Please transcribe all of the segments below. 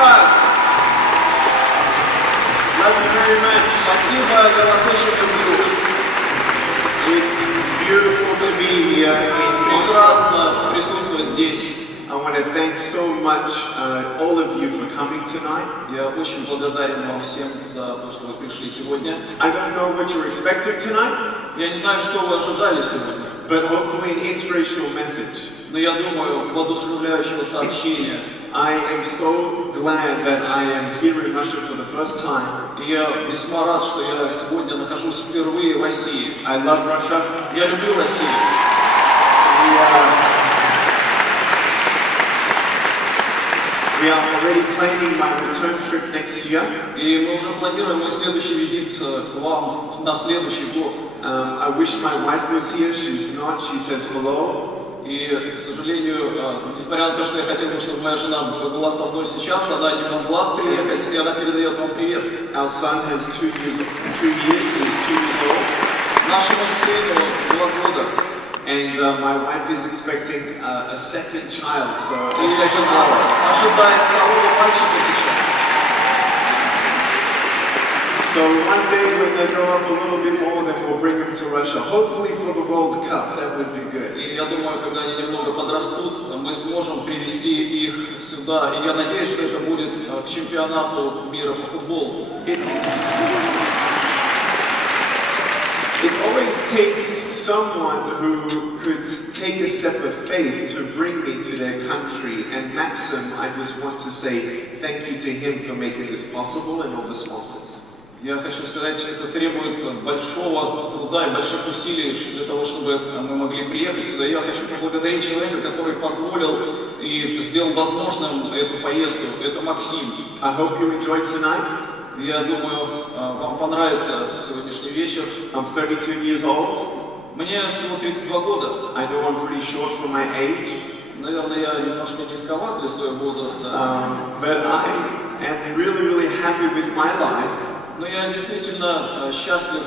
вас! Love you very much. Спасибо, я вас очень люблю. It's beautiful to be here. Прекрасно присутствовать здесь. I want to thank so much all of you for coming tonight. Я очень благодарен вам всем за то, что вы пришли сегодня. I don't know what you're expecting tonight. Я не знаю, что вы ожидали сегодня. But hopefully an inspirational message. Но я думаю, воодушевляющего сообщения. I am so glad that I am here in Russia for the first time. И я весьма рад, что я сегодня нахожусь впервые в России. I love Russia. Я люблю Россию. We are already planning my return trip next year. И мы уже планируем мой следующий визит к вам на следующий год. I wish my wife was here. She's not. She says hello. И, к сожалению, несмотря на то, что я хотел бы, чтобы моя жена была со мной сейчас, она не могла приехать, и она передает вам привет. Our son has 2 years. He's 2 years old. Нашему сыну 2 года. And my wife is expecting a second child, so И жена ожидает второго мальчика сейчас. So one day when they grow up a little bit more, then we'll bring them to Russia. Hopefully for the World Cup, that would be good. И я думаю, когда они немного подрастут, мы сможем привести их сюда. И я надеюсь, что это будет к чемпионату мира по футболу. It always takes someone who could take a step of faith to bring me to their country. And Maxim, I just want to say thank you to him for making this possible and all the sponsors. Я хочу сказать, это требует большого труда и больших усилий для того, чтобы мы могли приехать сюда. Я хочу поблагодарить человека, который позволил и сделал возможным эту поездку. Это Максим. I hope you enjoyed tonight. Я думаю, вам понравится сегодняшний вечер. I'm 32 years old. Мне всего 32 года. I know I'm pretty short for my age. Наверное, я немножко низковат для своего возраста. But I am really, really happy with my life. Но я действительно счастлив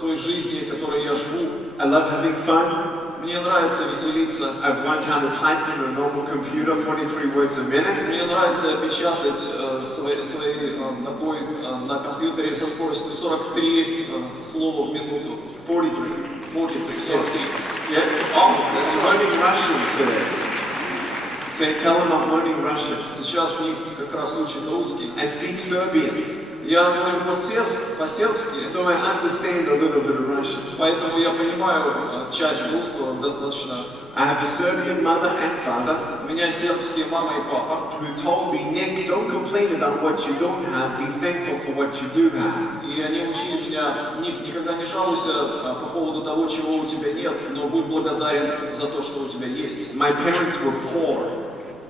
той жизни, в которой я живу. I love having fun. Мне нравится веселиться. I've learned how to type on a normal computer 43 words a minute. Мне нравится печатать свои ногой на компьютере со скоростью 43 слова в минуту. 43. Yeah, that's learning Russian today. Say, tell him I'm learning Russian. Сейчас Ник как раз учит русский. I speak Serbian. Я говорю по-сербски, so I understand a little bit of Russian. Поэтому я понимаю часть русского достаточно. I have a Serbian mother and father. У меня сербские мама и папа. Who told me, Nick, don't complain about what you don't have. Be thankful for what you do have. И они учили меня, Ник, никогда не жалуйся по поводу того, чего у тебя нет, но будь благодарен за то, что у тебя есть. My parents were poor.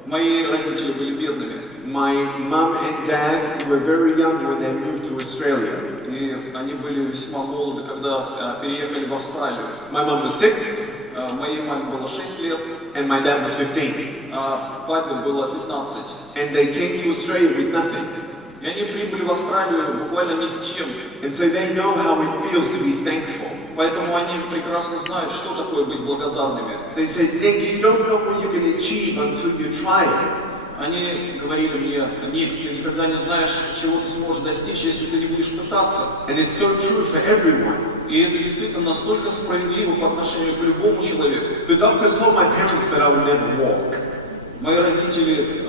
Мои родители были бедными. My mom and dad were very young when they moved to Australia. И они были весьма молоды, когда переехали в Австралию. My mom was 6. Моей маме было 6 лет. And my dad was 15. Папе было 15. And they came to Australia with nothing. И они прибыли в Австралию буквально ни с чем. And so they know how it feels to be thankful. Поэтому они прекрасно знают, что такое быть благодарными. They said, Nick, you don't know what you can achieve until you try it. Они говорили мне, Ник, ты никогда не знаешь, чего ты сможешь достичь, если ты не будешь пытаться. And it's so true for everyone. И это действительно настолько справедливо по отношению к любому человеку. The doctors told my parents that I would never walk. Мои родители,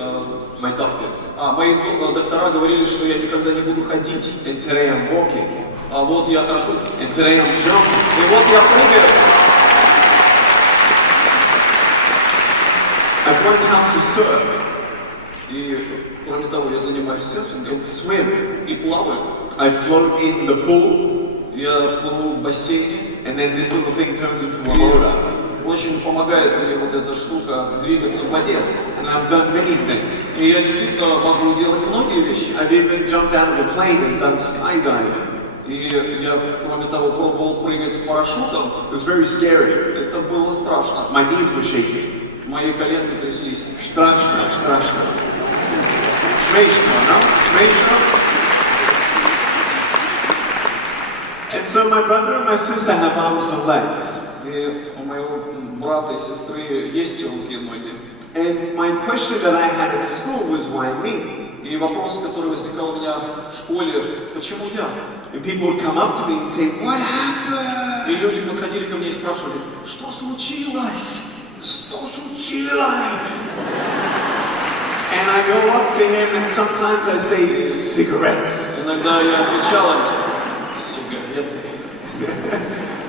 my doctors. Мои доктора говорили, что я никогда не буду ходить. And today I'm walking. А вот я хожу. And today I'm jumping. И вот я прыгаю. I've learned how to surf. И кроме того, я занимаюсь серфингом. And swim. И плаваю. I float in the pool. Я плыву в бассейне. And then this little thing turns into a motor. Очень помогает мне вот эта штука двигаться в воде. And I've done many things. И я действительно могу делать многие вещи. I've even jumped out of a plane and done skydiving. И я, кроме того, пробовал прыгать с парашютом. It was very scary. Это было страшно. My knees were shaking. Мои коленки тряслись. Страшно. Смешно, no? Смешно? And so my brother and my sister have arms and legs. И у моего брата и сестры есть руки и ноги. And my question that I had in school was, why me? И И вопрос, который возникал у меня в школе, почему я? And people would come up to me and say, what happened? И люди подходили ко мне и спрашивали, что случилось? Что случилось? And I go up to him and sometimes I say, cigarettes. Иногда я отвечал им, сигареты.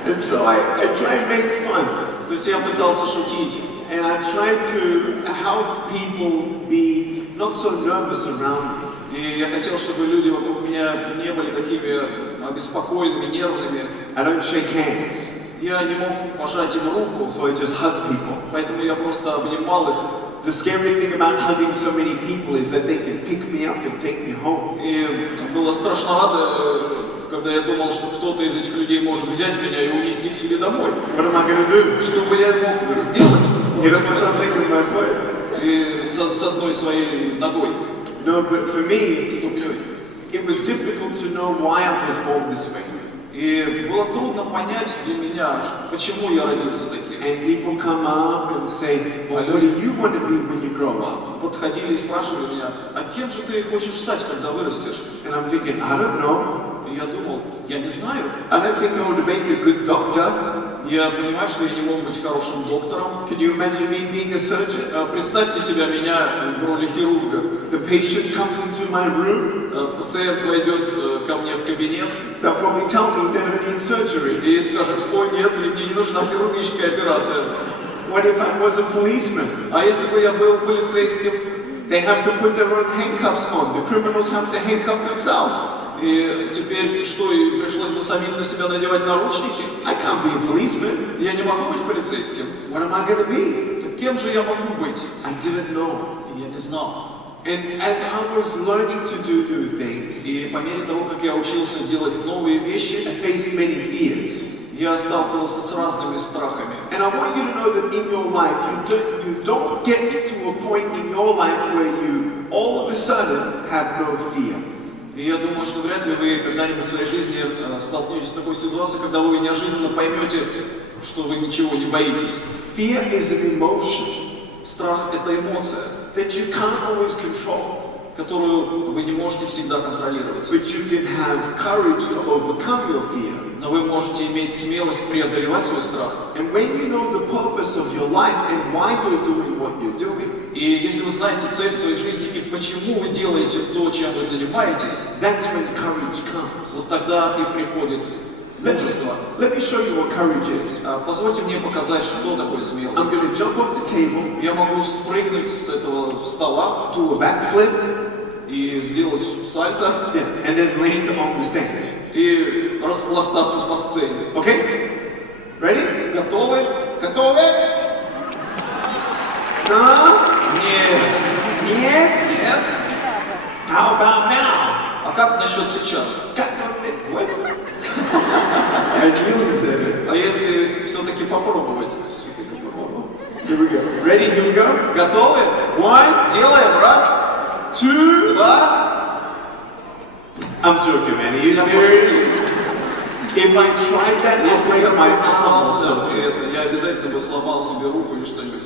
And so I try and make fun. То есть я пытался шутить. And I try to help people be not so nervous around me. И я хотел, чтобы люди вокруг меня не были такими обеспокоенными, нервными. I don't shake hands. Я не мог пожать им руку, So I just hug people. поэтому я просто обнимал их. The scary thing about hugging so many people is that they can pick me up and take me home. И было страшновато, когда я думал, что кто-то из этих людей может взять меня и унести к себе домой. What am I going to do? Что бы я мог сделать? Get up for something with my foot? И с одной своей ногой, No, but for me, ступней. it was difficult to know why I was born this way. И было трудно понять для меня, почему я родился таким. And people come up and say, well, what do you want to be when you grow up? Подходили и спрашивали меня, а кем же ты хочешь стать, когда вырастешь? And I'm thinking, I don't know. И я думал, я не знаю. I don't think I would make a good doctor. Я понимаю, что я не мог быть хорошим доктором. Can you imagine me being a surgeon? Представьте себя меня в роли хирурга. The patient comes into my room. Пациент войдет ко мне в кабинет. They'll probably tell me they don't need surgery. И скажет, о нет, мне не нужна хирургическая операция. What if I was a policeman? А если бы я был полицейским? They have to put their own handcuffs on. The criminals have to handcuff themselves. И теперь что, и пришлось бы самим на себя надевать наручники? I can't be a policeman. Я не могу быть полицейским. What am I going to be? Так кем же я могу быть? I didn't know. И я не знал. And as I was learning to do new things, И по мере того, как я учился делать новые вещи, I faced many fears. я сталкивался с разными страхами. And I want you to know that in your life, you don't get to a point in your life where you all of a sudden have no fear. И я думаю, что вряд ли вы когда-нибудь в своей жизни столкнетесь с такой ситуацией, когда вы неожиданно поймете, что вы ничего не боитесь. Fear is an emotion Страх – это эмоция, that you can't always control. которую вы не можете всегда контролировать. But you can have courage to overcome your fear. Но вы можете иметь смелость преодолевать свой страх. And when you know the purpose of your life and why you're doing what you're doing, И если вы знаете цель своей жизни и почему вы делаете то, чем вы занимаетесь, that's when courage comes. вот тогда и приходит мужество. Let me show you what courage is. Позвольте мне показать, что такое I'm смелость. going to jump off the table, Я могу спрыгнуть с этого стола do a backflip, и сделать сальто, and then land on the stage. и распластаться по сцене. Okay? Ready? Готовы? Готовы? No? Нет. Нет? Нет? How about now? А как насчет сейчас? What? I really said it. А если все-таки попробовать? Here we go. Ready? Here we go. Готовы? One, Делаем. Раз, two. два. I'm joking, man. Are you Я serious? пошутил. If I tried that, I'd Если я break my arm or попытался something. это, я обязательно бы сломал себе руку или что-нибудь.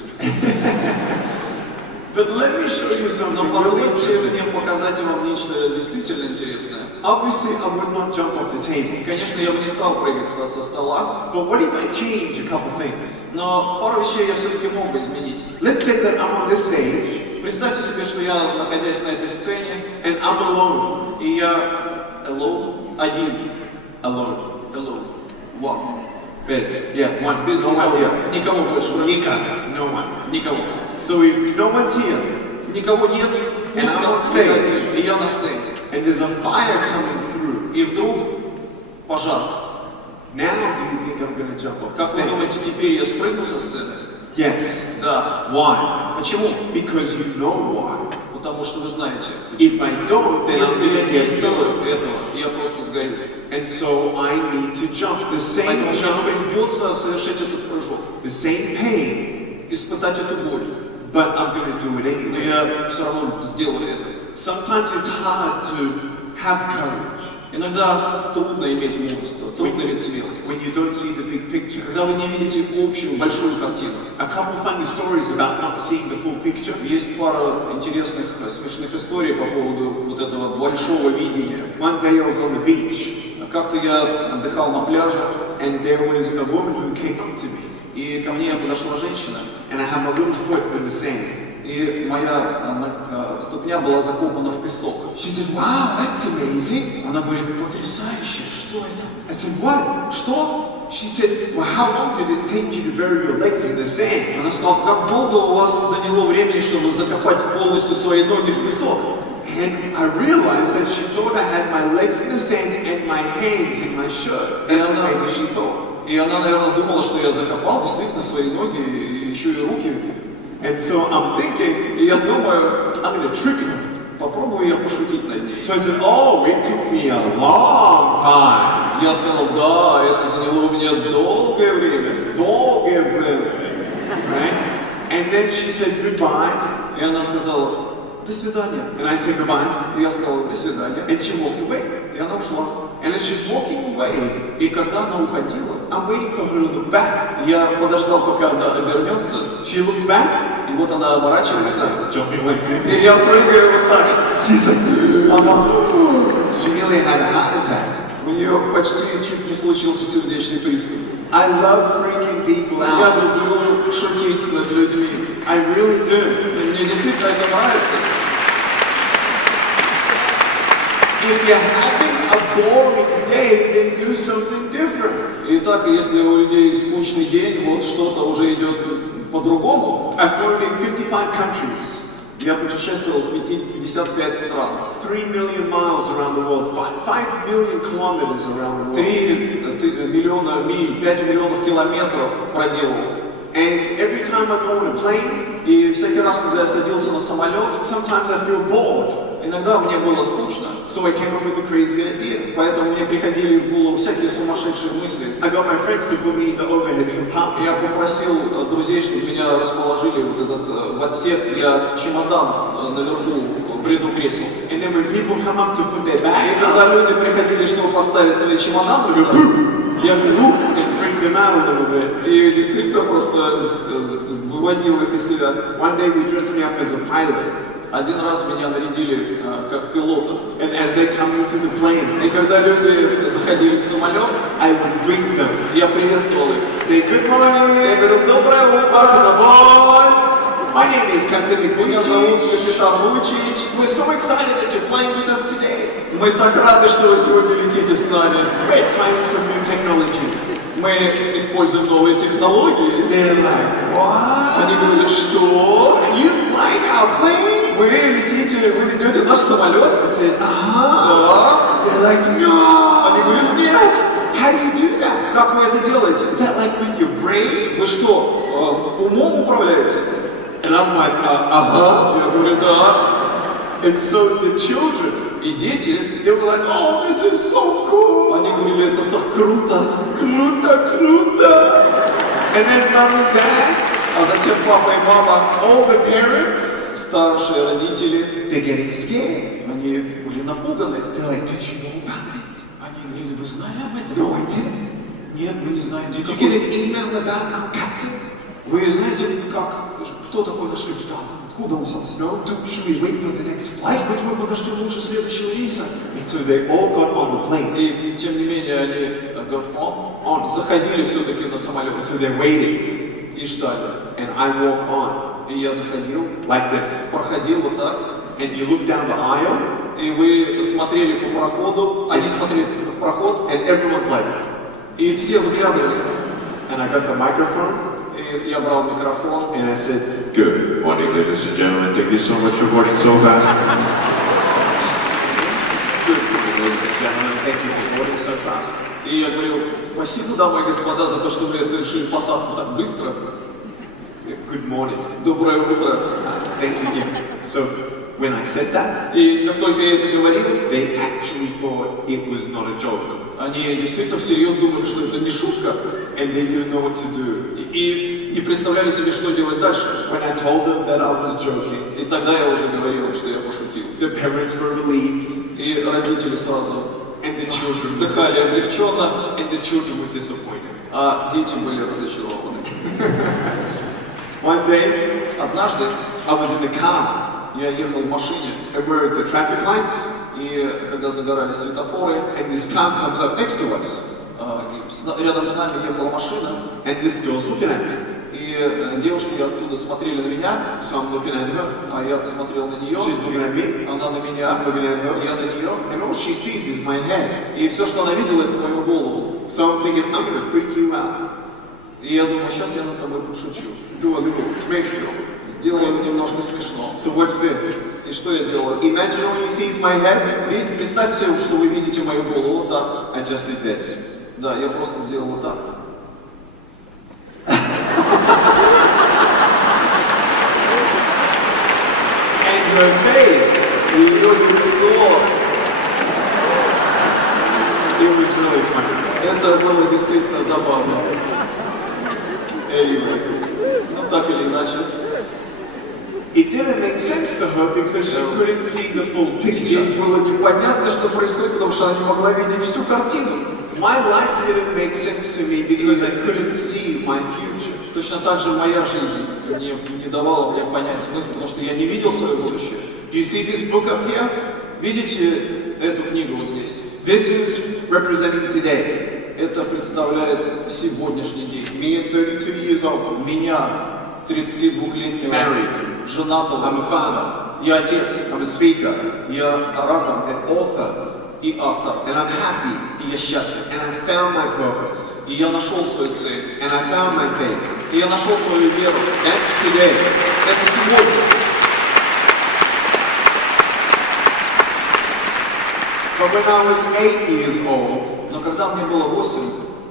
But let me show you something Но really позвольте interesting. мне показать вам нечто действительно интересное. Obviously, I would not jump off the table. Конечно, я бы не стал прыгать со стола, But what if I change a couple things? но пару вещей я все-таки мог бы изменить. Let's say that I'm on this stage Представьте себе, что я, находясь на этой сцене, and I'm alone. и я alone, один, alone, one. Без, yeah, one. Без No one никого, here. никого больше. Nika, no one. Никого. So if no one's here Никого нет, And пусто, I'm on stage. и я на сцене. and there's a fire coming through, И вдруг пожар. now do you think I'm going to jump off the Как вы stage? думаете, теперь я спрыгну со сцены? Yes. Да. Why? Почему? Because you know why. Потому что вы знаете. If I don't, then I'm Если я going to не get сделаю burned. этого, я просто сгорю. And so I need to jump the same Поэтому мне jump, придется совершить этот прыжок, the same pain, испытать эту боль. but I'm going to do it Но anyway. я все равно сделаю это. Sometimes it's hard to have courage. Иногда трудно иметь мужество, трудно иметь смелость. when you don't see the big picture. Когда вы не видите общую, большую картину. A couple funny stories about not seeing the full picture. Есть пара интересных, смешных историй по поводу вот этого большого видения. One day I was on the beach, Как-то я отдыхал на пляже, and there was a woman who came up to me, и ко мне подошла женщина, and I had my little foot in the sand. и моя ступня была закопана в песок. She said, "Wow, that's amazing." Она говорит, потрясающе, что это? I said, "What?" Что? She said, "Well, how long did it take you to bury your legs in the sand?" Она сказала, как долго у вас заняло времени, чтобы закопать полностью свои ноги в песок? And I realized that she thought I had my legs in the sand and my hands in my shirt. That's what maybe she thought. И она, наверное, думала, что я закопал действительно свои ноги и еще и руки. And so I'm thinking, И я думаю, I'm going to trick her. попробую я пошутить над ней. So I said, "Oh, it took me a long time." Я сказал, да, это заняло у меня долгое время. Долгое время. Right? And then she said goodbye. И она сказала, до свидания. And I said goodbye. И я сказал, до свидания. And she walked away. И она ушла. And as she's walking away, И когда она уходила, I'm waiting for her to look back. я подождал, пока она обернется. She looks back. И вот она оборачивается. Jumping like this. И я прыгаю вот так. She's like, Она, she nearly had a heart attack. у нее почти чуть не случился сердечный приступ. I love freaking people Я out. люблю шутить над людьми. I really do. И мне действительно это нравится. If you're having a boring day, then do something different. Итак, если у людей скучный день, вот что-то уже идет по-другому. I flown in 55 countries, Я путешествовал в 55 стран. 3 million miles around the world, 5 million kilometers around the world. 3 миллиона миль, 5 миллионов километров проделал. And every time I go on a plane, И всякий раз, когда я садился на самолет, sometimes I feel bored. иногда мне было скучно. So I came up with a crazy idea. Поэтому мне приходили в голову всякие сумасшедшие мысли. I got my friends to put me in the overhead compartment. Я попросил друзей, чтобы меня расположили вот этот в отсек для чемоданов наверху в ряду кресел. And then when people come up to put their И bag когда up, люди приходили, чтобы поставить свои чемоданы, я говорю, and freak them out a little bit. и действительно просто выводил их из себя. One day they dressed me up as a pilot. Один раз меня нарядили как пилота. And as they come into the plane, И когда люди заходили в самолет, I would greet them. я приветствовал их. Say, "Good morning. Я говорил, доброе Welcome утро! aboard. My name is Captain Ник Меня зовут Вуйчич. капитан Вуйчич. We're so excited that you're flying with us today. Мы так рады, что вы сегодня летите с нами. We're trying some new technology." Мы используем новые технологии. They're like, "What? Они говорят, что? Are you flying our plane?" Вы летите, вы ведете наш самолет? I said, "Uh-huh." Да. They're like, Они "No. говорят, нет. How do you do that? Как вы это делаете? Is that like with your brain?" Вы что, умом управляете? And I'm like, "Uh-huh." Я говорю, да. And so the children, И дети, they were like, "Oh, this is so cool. они говорили, это так круто. Круто, круто." And then mom and dad, А затем папа и мама, all the parents, старшие родители, they're getting scared. они были напуганы. They're like, "Did you know about this?" Они говорили, вы знали об этом? "No, I didn't." Нет, мы не знаем. "Did you get an email about our captain?" Вы знаете, кто такой наш капитан? Откуда он взялся? "No, should we wait for the next flight?" Может быть, мы подождем лучше следующего рейса? And so they all got on the plane. И тем не менее они заходили все-таки на самолет So they're waiting. и ждали. And I walk on И я заходил, like this. проходил вот так, And you look down the aisle, и вы смотрели по проходу, они смотрели в проход, and everyone's like, и все выглядывали. and I got the microphone, И я брал микрофон, and I said, "Good morning, ladies and gentlemen. Thank you so much for boarding so fast." Good morning, ladies and gentlemen. Thank you for boarding so fast. и я говорил, спасибо, дамы и господа, за то, что вы совершили посадку так быстро. Good morning. Доброе утро. Thank you. Yeah. So when I said that, И как только я это говорил, they actually thought it was not a joke, они действительно всерьез думали, что это не шутка, and they didn't know what to do. и не представляли себе, что делать дальше. When I told them that I was joking, И тогда я уже говорил, что я пошутил. the parents were relieved, И родители сразу. and the children вздыхали облегченно, and the children were disappointed. а дети были разочарованы. One day, Однажды I was in the car, я ехал в машине, and we're at the traffic lights, и когда загорались светофоры, and this car comes up next to us, рядом с нами ехала машина, and this girl's looking at me. и девушки оттуда смотрели на меня, So I'm looking at her, а я посмотрел на нее, she's looking at me, она на меня, I'm looking at her, я на нее, and all she sees is my head. и все, что она видела, это мою голову. So I'm thinking, I'm going to freak you out. И я думаю, сейчас я над тобой пошучу. Do a little smashio. Сделаю немножко смешно. So what's this? И что я делаю? Imagine all you see is my head. Представьте себе, что вы видите мою голову вот так. I just did this. Да, я просто сделал вот так. And her face, Ее лицо. it was really funny. Это было действительно забавно. Anyway, Ну так или иначе. it didn't make sense to her because she couldn't see the full Ей picture. было непонятно, что происходит, потому что она не могла видеть всю картину. My life didn't make sense to me because I couldn't see my future. Точно так же моя жизнь не давала мне понять смысл, потому что я не видел свое будущее. Do you see this book up here? Видите эту книгу вот здесь? This is representing today. Это представляет сегодняшний день. Me at 32 years old, Меня, 32-летнего, married. I'm женатого, a father. я отец, I'm a speaker, я оратор an author, и автор, and I'm happy. и я счастлив. And I found my purpose. И я нашел свою цель, And I found my faith. и я нашел свою веру. That's today. Это сегодня. But when I was 8 years old, Но когда мне было 8,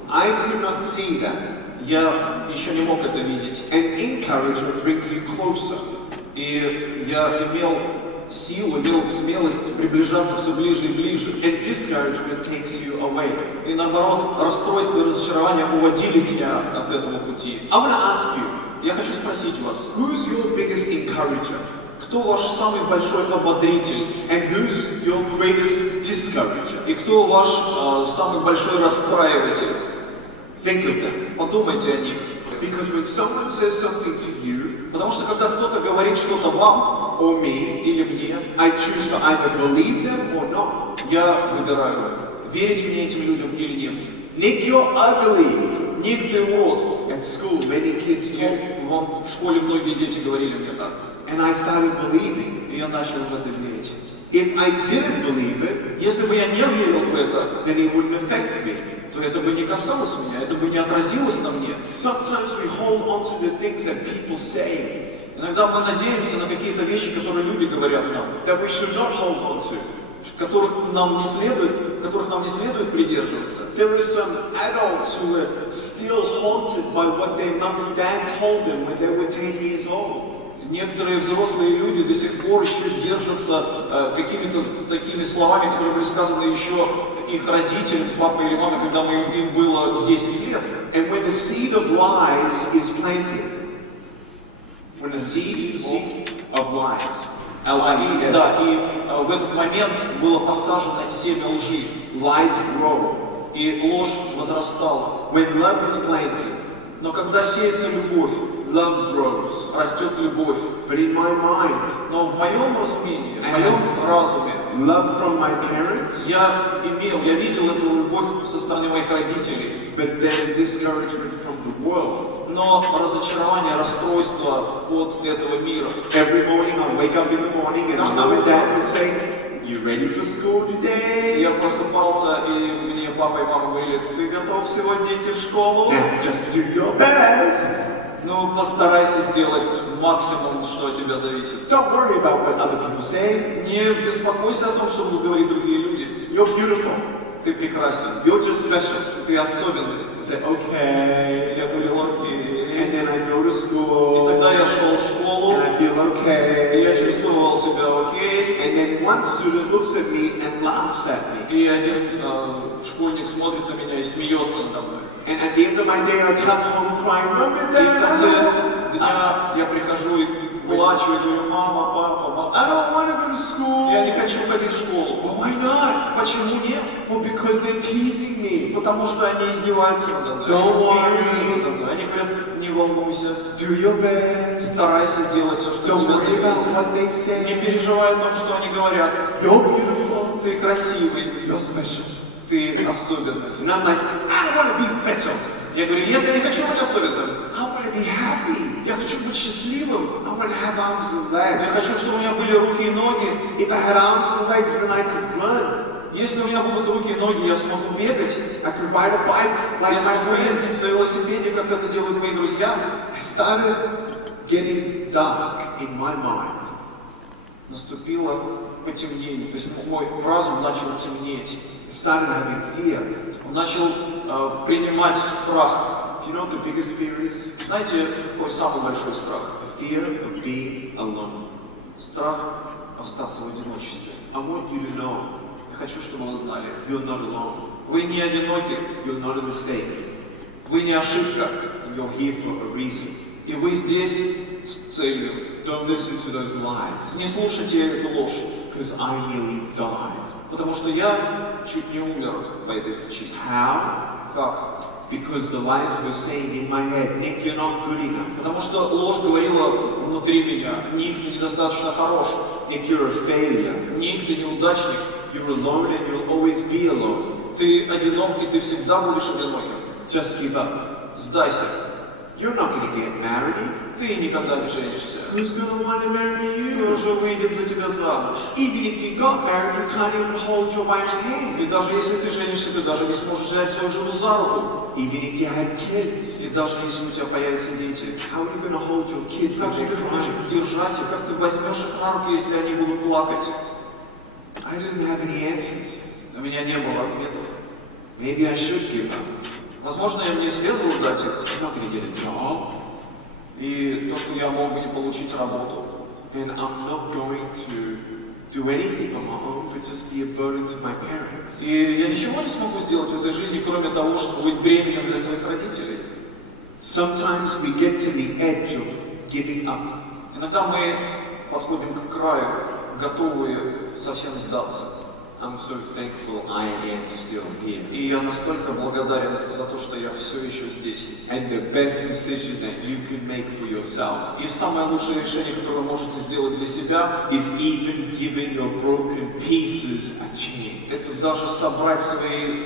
I could not see that. я еще не мог это видеть. And encouragement brings you closer. И я имел силу, имел смелость приближаться все ближе и ближе. And discouragement takes you away. И наоборот, расстройство и разочарование уводили меня от этого пути. I want to ask you, Я хочу спросить вас, who's your biggest encourager? кто ваш самый большой ободритель? And who's your greatest discourager? И кто ваш самый большой расстраиватель? Think of them. Подумайте о них. Because when someone says something to you Потому что когда кто-то говорит что-то вам or me, или мне, I choose to either believe them or not. я выбираю, верить мне этим людям или нет. Nick, you're ugly. Ник, ты урод. At school, many kids told me. В школе многие дети говорили мне так. And I started believing. И я начал в это верить. If I didn't believe it, Если бы я не верил в это, then it wouldn't affect me. то это бы не касалось меня, это бы не отразилось на мне. Sometimes we hold on to the things that people say Иногда мы надеемся на какие-то вещи, которые люди говорят нам, that we should not hold on to. которых нам не следует придерживаться. There are some adults who are still haunted by what their mum and dad told them when they were 10 years old. Некоторые взрослые люди до сих пор еще держатся какими-то такими словами, которые были сказаны еще их родителям, папой или мамой, когда им было 10 лет. And when the seed of lies is planted, when the seed of lies, L-I-E-S, Да, и в этот момент было посажено семя лжи, lies grow. и ложь возрастала. When love is planted, Но когда сеется любовь, love grows. растет любовь. But in my mind, Но в моем разумении, в моем разуме, love from my parents, я видел эту любовь со стороны моих родителей, but then discouragement from the world. но разочарование, расстройство от этого мира. Every morning I wake up in the morning and mom and dad would say, "You ready for school today?" Я просыпался, и мне папа и мама говорили: ты готов сегодня идти в школу? Now just do your best. Ну, постарайся сделать максимум, что от тебя зависит. Don't worry about what other people say. Не беспокойся о том, что будут говорить другие люди. You're beautiful. Ты прекрасен. You're just special. Ты особенный. I say, okay. Я говорил: And окей. then I go to И school. тогда я шел в школу, And I feel и okay. я чувствовал себя окей. And then one student looks at me and laughs at me. И один школьник смотрит на меня и смеется надо мной. And at the end of my day, I come home crying, "Mom and И в конце Dad, дня я прихожу и плачу и говорю: мама, папа, мама, I don't want to go to school. я не хочу ходить в школу. But why not? Почему нет? Well, because they're teasing me. Потому что они издеваются надо мной, Don't смеются worry. надо мной. Они говорят: не волнуйся, Do your best. старайся делать все, что Don't тебе worry about зависит. what they Не say. переживай о том, что они говорят. You're beautiful. Ты красивый, You're special. ты особенный. And I'm like, I want to be special. Я говорю: нет, я не хочу быть особенным. I want to be happy. Я хочу быть счастливым. I want to have arms and Я legs. хочу, чтобы у меня были руки и ноги. If I had arms and legs, then I could run. Если у меня будут руки и ноги, я смогу бегать. I could ride a bike like Я my смогу ездить на friends. велосипеде, как это делают мои друзья. I started getting dark in my mind. Наступило потемнение, то есть мой разум начал темнеть. I started having fear. Он начал принимать страх. Do you know what the biggest fear is? Знаете, какой самый большой страх? The fear of being alone. Страх остаться в одиночестве. I want you to know Я хочу, чтобы вы знали, you're not alone. вы не одиноки, You're not a mistake. вы не ошибка, And you're here for a reason. и вы здесь с целью. Don't listen to those lies. Не слушайте эту ложь, Because I nearly died. потому что я чуть не умер по этой причине. How? Как? Because the lies were saying in my head, Nick, you're not good enough. Потому что ложь говорила внутри меня: Ник, ты недостаточно хорош, Nick, you're a failure. Ник, ты неудачник, You're alone and you'll always be alone. ты одинок и ты всегда будешь одиноким. Just give up. Сдайся, You're not going to get married. ты никогда не женишься. Who's going to want to marry Кто you? же выйдет за тебя замуж? Even if you got married, you can't even hold your wife's hand. И даже если ты женишься, ты даже не сможешь взять свою жену за руку. Even if you had kids, И даже если у тебя появятся дети, how are you going to hold your kids как when же ты they're будешь crying? их держать, и как ты возьмешь их на руки, если они будут плакать? I didn't have any answers. У меня не было ответов. Maybe I should give up. Возможно, мне следовало дать их. I'm not going to get a job. И то, что я мог бы не получить работу. And I'm not going to do anything on my own, but just be a burden to my parents. И я ничего не смогу сделать в этой жизни, кроме того, чтобы быть бременем для своих родителей. Sometimes we get to the edge of giving up. Иногда мы подходим к краю, готовые совсем сдаться. I'm so thankful I am still here. И я настолько благодарен за то, что я все еще здесь. And the best decision that you can make for yourself И самое лучшее решение, которое вы можете сделать для себя, is even giving your broken pieces a chance. это даже собрать свои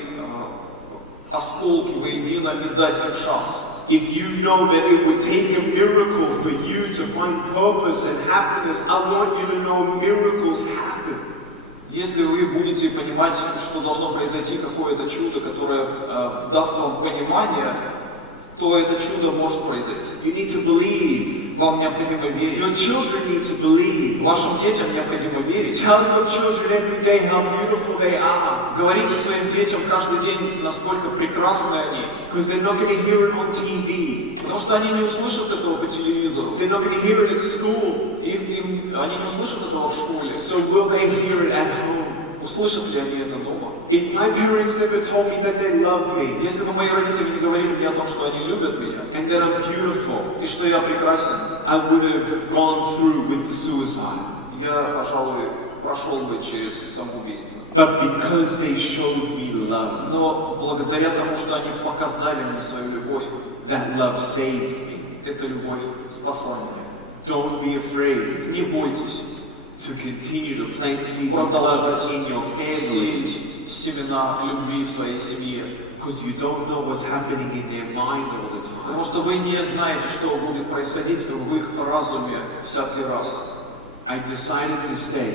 осколки воедино и дать им шанс. If you know that it would take a miracle for you to find purpose and happiness, I want you to know miracles happen. Если вы будете понимать, что должно произойти какое-то чудо, которое даст вам понимание, то это чудо может произойти. You need to believe. Вам необходимо верить. Your children need to believe. Вашим детям необходимо верить. Tell your children every day how beautiful they are. Говорите своим детям каждый день, насколько прекрасны они. Because they're not going to hear it on TV. Потому что они не услышат этого по телевизору. They're not going to hear it at school. Они не услышат этого в школе. So will they hear it at home? Услышат ли они это дома? If my parents never told me that they love me Если бы мои родители не говорили мне о том, что они любят меня, and that I'm beautiful, и что я прекрасен, I would have gone through with the suicide. я, пожалуй, прошел бы через самоубийство. But because they showed me love, Но благодаря тому, что они показали мне свою любовь, that love saved me. эта любовь спасла меня. Don't be afraid Не бойтесь to continue to plant seeds of love in your family, сеять семена любви в своей семье. because you don't know what's happening in their mind all the time. Потому что вы не знаете, что будет происходить в их разуме всякий раз. I decided to stay,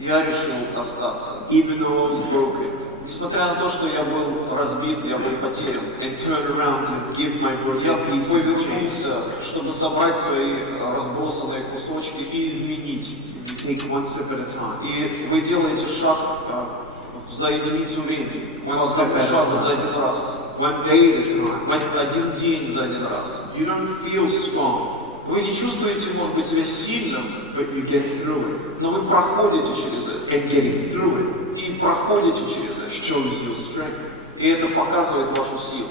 Я решил остаться. even though I was broken, Несмотря на то, что я был разбит, я был потерян. and turn around and give my Я broken pieces a chance. повернулся, чтобы собрать свои разбросанные кусочки и изменить. You take one step at a time. И вы делаете шаг за единицу времени. One По step одному at a шагу time. за один раз. One day at a time. В один день за один раз. You don't feel strong, Вы не чувствуете, может быть, себя сильным, but you get through it. но вы проходите через это. And getting through it И проходите через это. shows your strength. И это показывает вашу силу.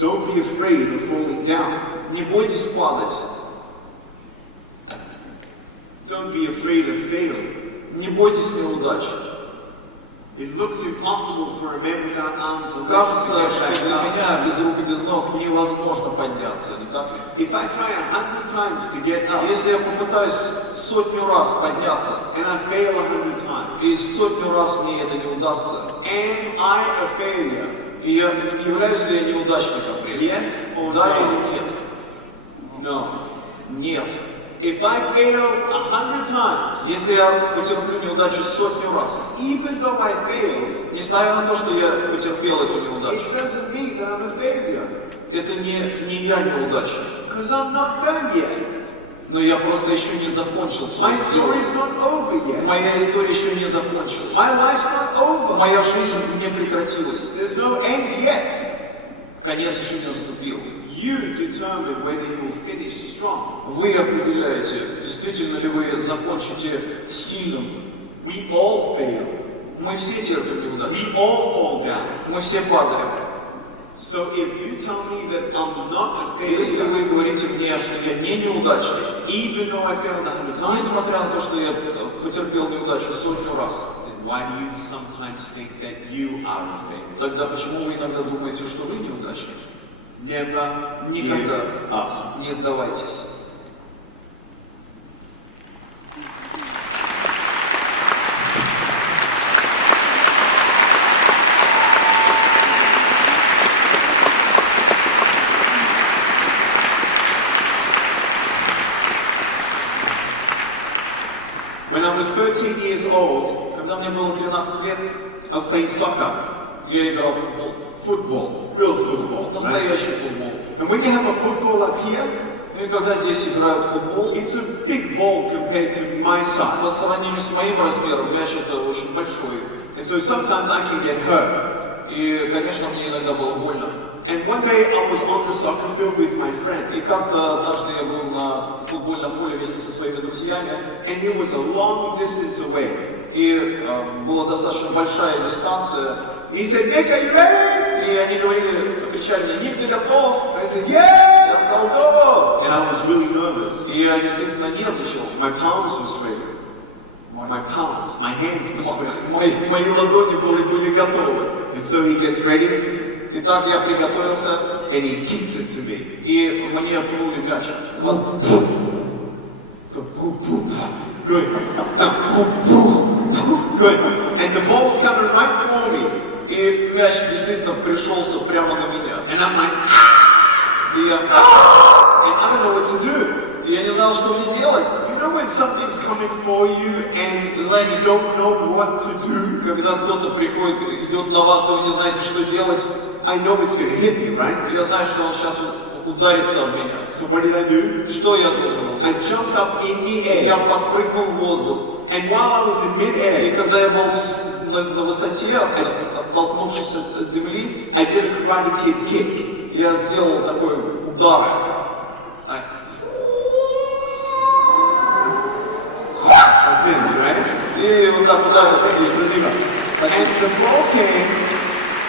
Don't be afraid of falling down. Не бойтесь падать. don't be afraid of fail. Не бойтесь неудач. It looks impossible for a man without arms and legs to Кажется, get что back для up. меня без рук и без ног невозможно подняться, не так ли? If I try 100 times to get up Если я попытаюсь 100 раз подняться, and I fail 100 times, и 100 раз мне это не удастся, am I a failure? и являюсь ли я неудачником при этом? Yes or Да no? или нет? No. Нет. If I fail 100 times, Если я потерплю неудачу 100 раз, even though I failed, несмотря на то, что я потерпел эту неудачу, it doesn't mean that I'm a failure. это не я неудачник, Because I'm not done yet. но я просто еще не закончил My свою story историю. is not over yet. Моя история еще не закончилась. My life's not over. Моя жизнь не прекратилась. There's no end yet. Конец еще не наступил. You determine whether you'll finish strong. Вы определяете, действительно ли вы закончите сильным. We all fail. Мы все терпим неудачу. We all fall down. Мы все падаем. So if you tell me that I'm not a Если failure, вы говорите мне, что я не неудачник, even though I failed 100 times, несмотря на то, что я потерпел неудачу 100 раз, then why do you sometimes think that you are a failure? тогда почему вы иногда думаете, что вы неудачник? Never Никогда give up. не сдавайтесь. When I was 13 years old, Когда мне было 13 лет, I was playing soccer, я играл в футбол. football, real football. Right? Настоящий футбол. And when you have a football up here, Ну и когда здесь играют в футбол, it's a big ball compared to my по size. сравнению с моим размером, мяч это очень большой. And so sometimes I can get hurt. И, конечно, мне иногда было больно. And one day I was on the soccer field with my friend, И как-то однажды я был на футбольном поле вместе со своими друзьями, and it was a long distance away. и была достаточно большая дистанция. And he said, Nick, are you ready? И они говорили, кричали мне: Ник, ты готов? I said, Я yeah! сказал: да! And I was really nervous. И я действительно нервничал. My palms were sweating. My palms, my hands were sweating. Мои ладони были готовы. And so he gets ready, Итак, я приготовился, and he kicks it to me. и мне пнули мяч. Good. Good. And the ball's coming right for me. И мяч действительно пришелся прямо на меня. And I'm like, И and I don't know what to do. я не знал, что мне делать. You know when something's coming for you and Знаете, you don't know what to do? когда кто-то приходит, идет на вас, и вы не знаете, что делать, I know it's going to hit me, right? я знаю, что он сейчас ударится об меня. So what did I do? Что я должен был I делать? jumped up in the Я air. подпрыгнул в воздух. And while I was in И mid-air, когда я был на высоте, оттолкнувшись от земли, I did a Karate Kid kick. я сделал такой удар. Like this, right? И вот так ударил. Спасибо. Спасибо. And the ball came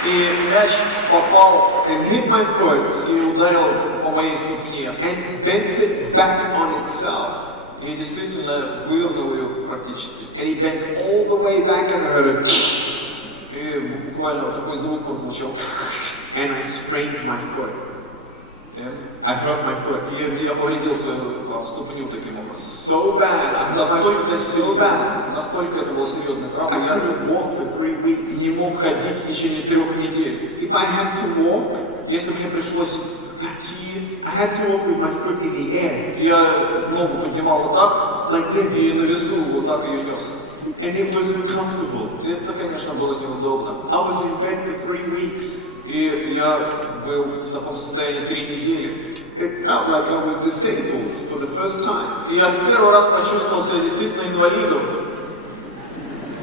И мяч попал and hit my foot и ударил по моей ступне. and bent it back on itself. И действительно вывернул ее практически. And he bent all the way back and I heard a И буквально вот такой звук прозвучал. and I sprained my foot. И I hurt my foot. я повредил свою ступню таким образом. So bad. I hurt my foot so bad. Настолько это была серьезная травма, I я couldn't walk for 3 weeks. не мог ходить в течение 3 недель. If I had to walk, Если мне пришлось идти, I had to walk with my foot in the air, я ногу поднимал вот так, like this. и на весу вот так ее нес. And it wasn't comfortable. Это, конечно, было неудобно. I was in bed for 3 weeks. И я был в таком состоянии 3 недели. It felt like I was disabled for the first time. И я в первый раз почувствовал себя действительно инвалидом.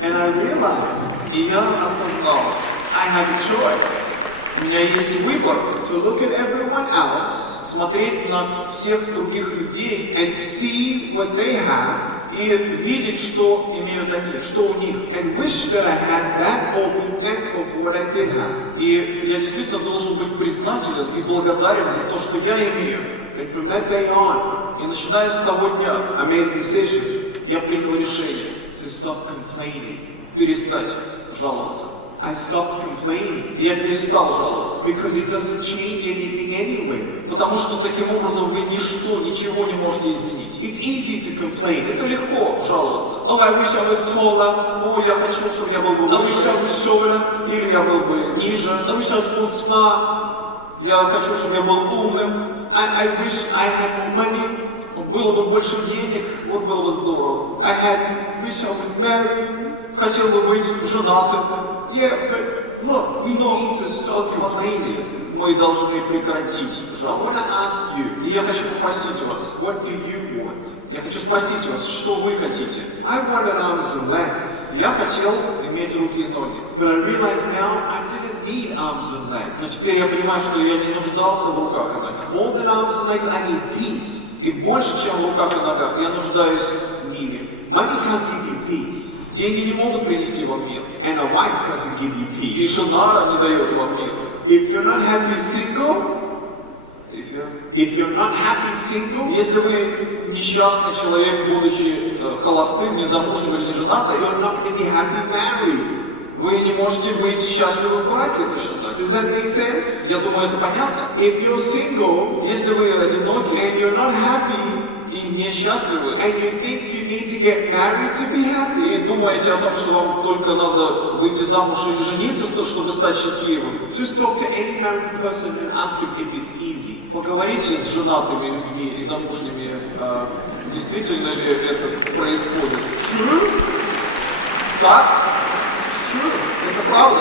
And I realized И я осознал, I have a choice у меня есть выбор to look at everyone else смотреть на всех других людей and see what they have и видеть, что имеют они, что у них. and wish that I had that or be thankful for what I did have. И я действительно должен быть признателен и благодарен за то, что я имею. And from that day on, И начиная с того дня I made a decision я принял решение to stop complaining. перестать жаловаться. I stopped complaining И я перестал жаловаться. because it doesn't change anything anyway. Потому что таким образом вы ничего не можете изменить. It's easy to complain. Это легко жаловаться. Oh, I wish I was taller. О, я хочу, чтобы я был бы I wish I выше. was shorter. Или я был бы ниже. I wish I was more smart. Я хочу, чтобы я был умным. I wish I had more money. Было бы больше денег. Вот было бы здорово. Wish I was married. Хотел бы быть женатым. Yeah, but look, we need to stop complaining. Мы должны прекратить I want жаловаться. to ask you, И я хочу попросить вас. what do you want? Я хочу спросить вас, что вы хотите? I wanted arms and legs, Я хотел иметь руки и ноги. but I realize now I didn't need arms and Но legs. теперь я понимаю, что я не нуждался в руках и ногах. More than arms and legs, I need peace. И больше, чем в руках и ногах, я нуждаюсь в мире. Money can't give you peace, Деньги не могут принести вам мир. and a wife doesn't give you И peace. жена не дает вам мир. If you're not happy single, Если вы несчастный человек, будучи холостым, незамужним или не женатым, you're not going to be happy married. вы не можете быть счастливы в браке точно так. Does that make sense? Я думаю, это понятно. If you're single Если вы одиноки and you're not happy, и несчастливы, and you think you need to get married to be happy, и думаете о том, что вам только надо выйти замуж или жениться, чтобы стать счастливым, just talk to any married person and ask him if it's easy. поговорите с женатыми людьми и замужними, действительно ли это происходит. True? Так? It's true. Это правда.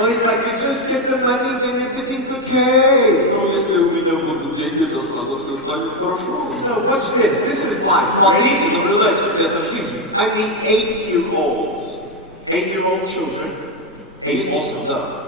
Well, if I could just get the money, then everything's okay. Но если у меня будут деньги, то сразу все станет хорошо. No, watch this. This is life. Смотрите, наблюдайте, это жизнь. I meet 8-year-olds. 8-year-old children. Да.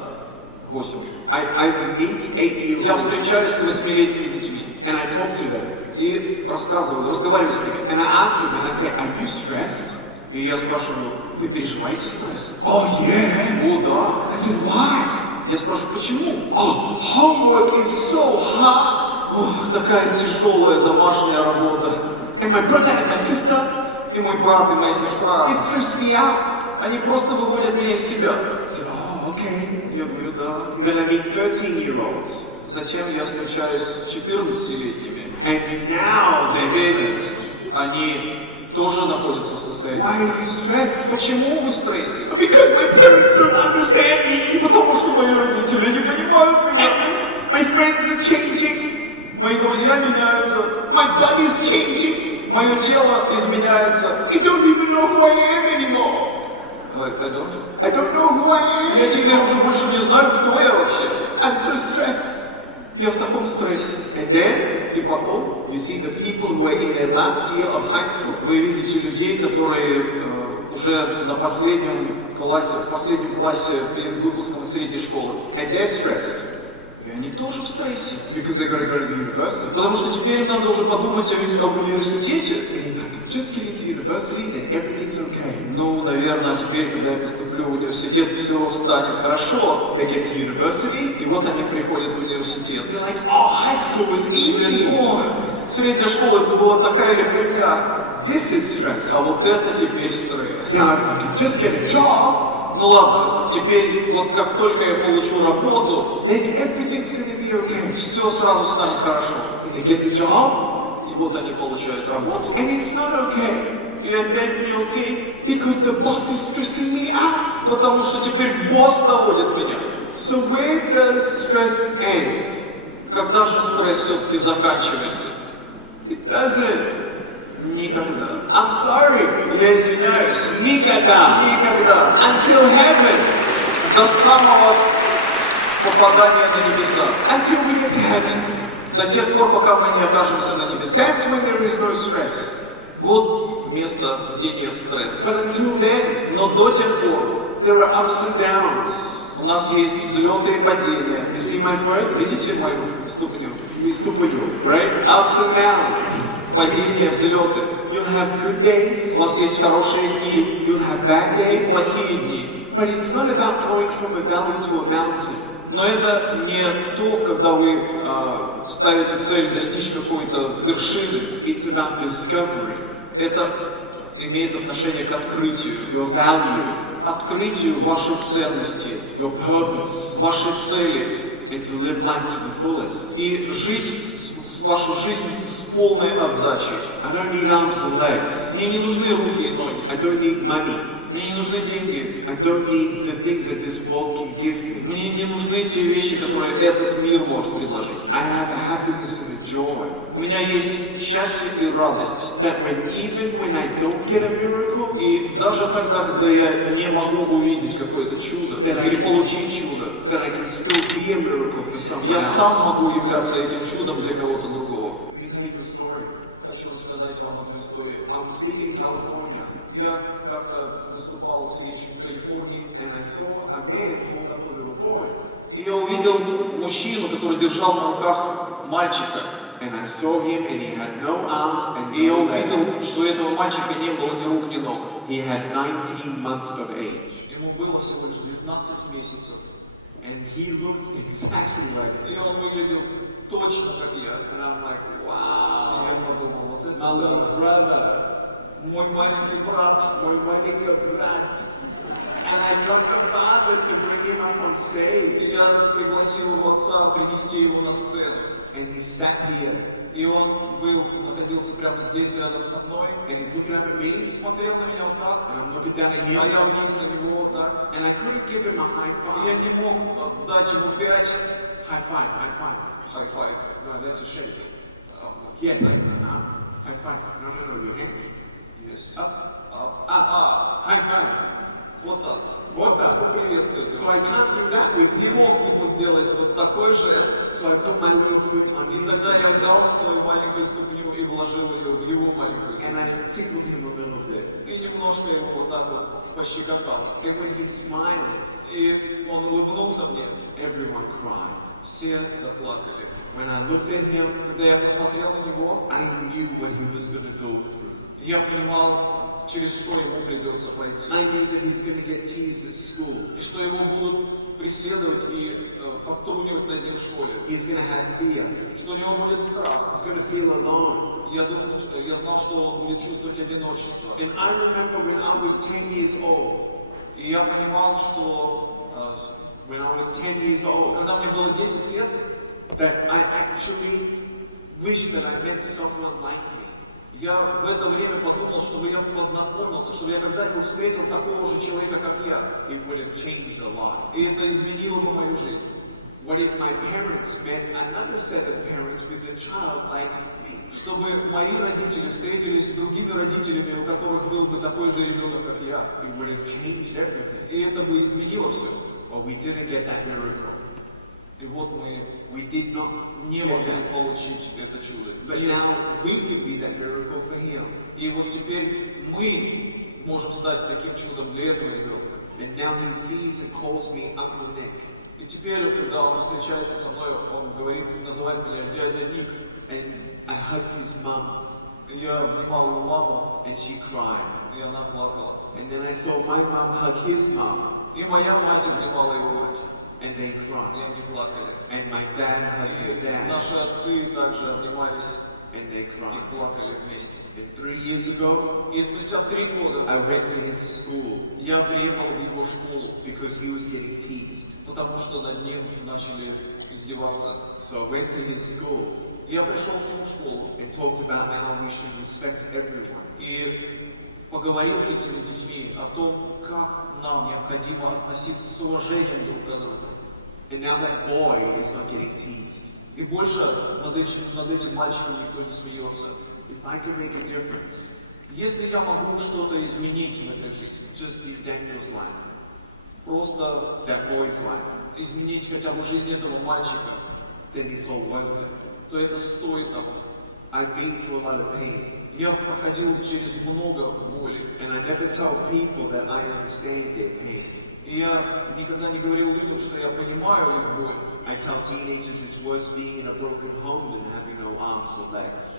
8. I meet 8-year-olds. Я встречаюсь с 8-летними детьми And I talk to them. и разговариваю с ними. And I ask them and I say, are you stressed? И я спрашиваю, вы переживаете стресс? Oh, yeah. О, да. I said, why? Я спрашиваю, почему? Oh, homework is so hard. Ох, такая тяжелая домашняя работа. And my brother and my sister, И мой брат, и моя сестра, they stress me out. они просто выводят меня из себя. I said, oh, okay. Я говорю, да. And then I meet 13-year-olds. Затем я встречаюсь с 14-летними. And now they're Теперь stressed. они тоже находятся в состоянии. Why are you stressed? Почему вы в стрессе? Because my parents don't understand me. Потому что мои родители не понимают меня. My friends are changing. Мои друзья меняются. My body's changing. Мое тело изменяется. I don't even know who I am anymore. I don't know who I am. Я теперь уже больше не знаю, кто я вообще. I'm so stressed. Я в таком стрессе. And then И потом you see the people who are in their last year of high school. вы видите людей, которые уже на последнем классе, в последнем классе перед выпуском средней школы. And they're stressed. И они тоже в стрессе. Because they've got to go to the university. Потому что теперь им надо уже подумать об университете. And if I can just get into university, then everything's okay. Ну, наверное, теперь, когда я поступлю в университет, все станет хорошо. They get to university, И вот они приходят в университет. they're like, oh, high school was easy. О, средняя школа, это была такая легкотня. This is stress. А вот это теперь стресс. Now, if I can just get a job, Ну ладно, теперь вот как только я получу работу, then everything's going to be okay. все сразу станет хорошо. And they get the job, И вот они получают работу. and it's not okay. И опять не окей. Because the boss is stressing me out. Потому что теперь босс доводит меня. So where does stress end? Когда же стресс все-таки заканчивается? It doesn't. Никогда. I'm sorry. Я извиняюсь. Никогда. Никогда. Until heaven. До самого попадания на небеса. Until we get to heaven. До тех пор, пока мы не окажемся на небесах. That's when there is no stress. Вот место, где нет стресса. But until then, Но до тех пор there are ups and downs. у нас есть взлеты и падения. You see my foot? Видите мою ступню? We ступаю, right? Ups and downs. Падения, взлеты. You'll have good days. У вас есть хорошие дни You'll have bad и days. плохие дни. But it's not about going from a valley to a mountain. Но это не то, когда вы ставите цель достичь какой-то вершины. It's about discovery. Это имеет отношение к открытию. Your value. Открытию вашей ценности. Your purpose. Вашей цели. And to live life to the fullest. И жить вашу жизнь с полной отдачей. I don't need arms and legs. Мне не нужны руки и ноги. I don't need money. Мне не нужны деньги. I don't need the things that this world can give me. Мне не нужны те вещи, которые этот мир может предложить. I have a happiness and a joy. У меня есть счастье и радость. That even when I don't get a miracle, И даже тогда, когда я не могу увидеть какое-то чудо, или получить чудо, that I can still be a miracle for someone я else. сам могу являться этим чудом для кого-то другого. Let me tell you a story. Хочу рассказать вам одну историю. I was speaking in California, Я как-то выступал с речью в Калифорнии, and I saw a man hold up a little boy. и я увидел мужчину, который держал на руках мальчика. And I saw him, and he had no arms and И я no увидел, legs. что у этого мальчика не было ни рук, ни ног. He had 19 months of age, Ему было всего лишь 19 месяцев. and he looked exactly like me. И он выглядел точно как я. And I'm like, И wow, я подумал, вот это my little да. brother, Мой маленький брат. my маленький брат. And I got the father to bring him up on stage. И я пригласил его отца принести его на сцену. And he sat here, И он находился прямо здесь, рядом со мной. and he's looking up at me, И смотрел на меня вот так. and I'm looking down at А я him, вниз на него вот так. and I couldn't give him a high И я five. не мог дать ему 5 High five, high five. хай-файв. No, that's a shake. Yeah, no, high five. No, your hand. Есть. Up. А, High five. вот так. Вот так. Поприветствует So его. I can't do that with Не him. мог ему сделать вот такой жест. So I put my little foot on И his тогда я knee, взял свою маленькую ступню и вложил ее в его маленькую and ступню. I tickled him a little bit. И немножко его вот так вот пощекотал. And when he smiled, И он улыбнулся мне. everyone cried. Все заплакали. When I looked at him, Когда я посмотрел на него, I knew what he was going to go through. я понимал, через что ему придется пройти. I knew that he's going to get teased at school. И что его будут преследовать и подтрунивать над ним в школе. He's going to have fear. Что у него будет страх. He's going to feel alone. Я знал, что он будет чувствовать одиночество. And I remember when I was 10 years old, И я понимал, что when I was 10 years old, когда мне было 10 лет, that I actually wished that I met someone like me. я в это время подумал, чтобы я познакомился, чтобы я когда-нибудь встретил такого же человека, как я. It would have changed a lot. И это изменило бы мою жизнь. What if my parents met another set of parents with a child like me? Чтобы мои родители встретились с другими родителями, у которых был бы такой же ребенок, как я. It would have changed everything. И это бы изменило все. But we didn't get that miracle. И вот мы We did not не get могли that. получить это чудо. But now we can be that miracle for him. И вот теперь мы можем стать таким чудом для этого ребенка. And now he sees and calls me Uncle Nick. И теперь, когда он встречается со мной, он говорит, называет меня дядя Ник. And I hugged his mom, И я обнимал его маму, and she cried. и она плакала. And then I saw my mom hug his mom, И моя мать обнимала его мать, and they и cried. они плакали. And my dad hugged his И dad, наши отцы также обнимались and they и cried. плакали вместе. And 3 years ago, И спустя 3 года I went to his school я приехал в его школу, because he was getting teased. потому что над ним начали издеваться. So I went to his school Я пришел к нему в школу and talked about how we should respect everyone. и поговорил с этими детьми о том, как нам необходимо относиться с уважением друг к другу. And now that boy is not getting teased. И больше над этим мальчиком никто не смеется. If I can make a difference Если я могу что-то изменить в этой жизни, just in Daniel's life, просто that boy's life, изменить хотя бы жизнь этого мальчика, then it's all worth it. то это стоит того. I've been through a lot of pain, Я проходил через много боли, and I never tell people that I understand their pain. и я никогда не говорил людям, что я понимаю их боль. I tell teenagers it's worse being in a broken home than having no arms or legs.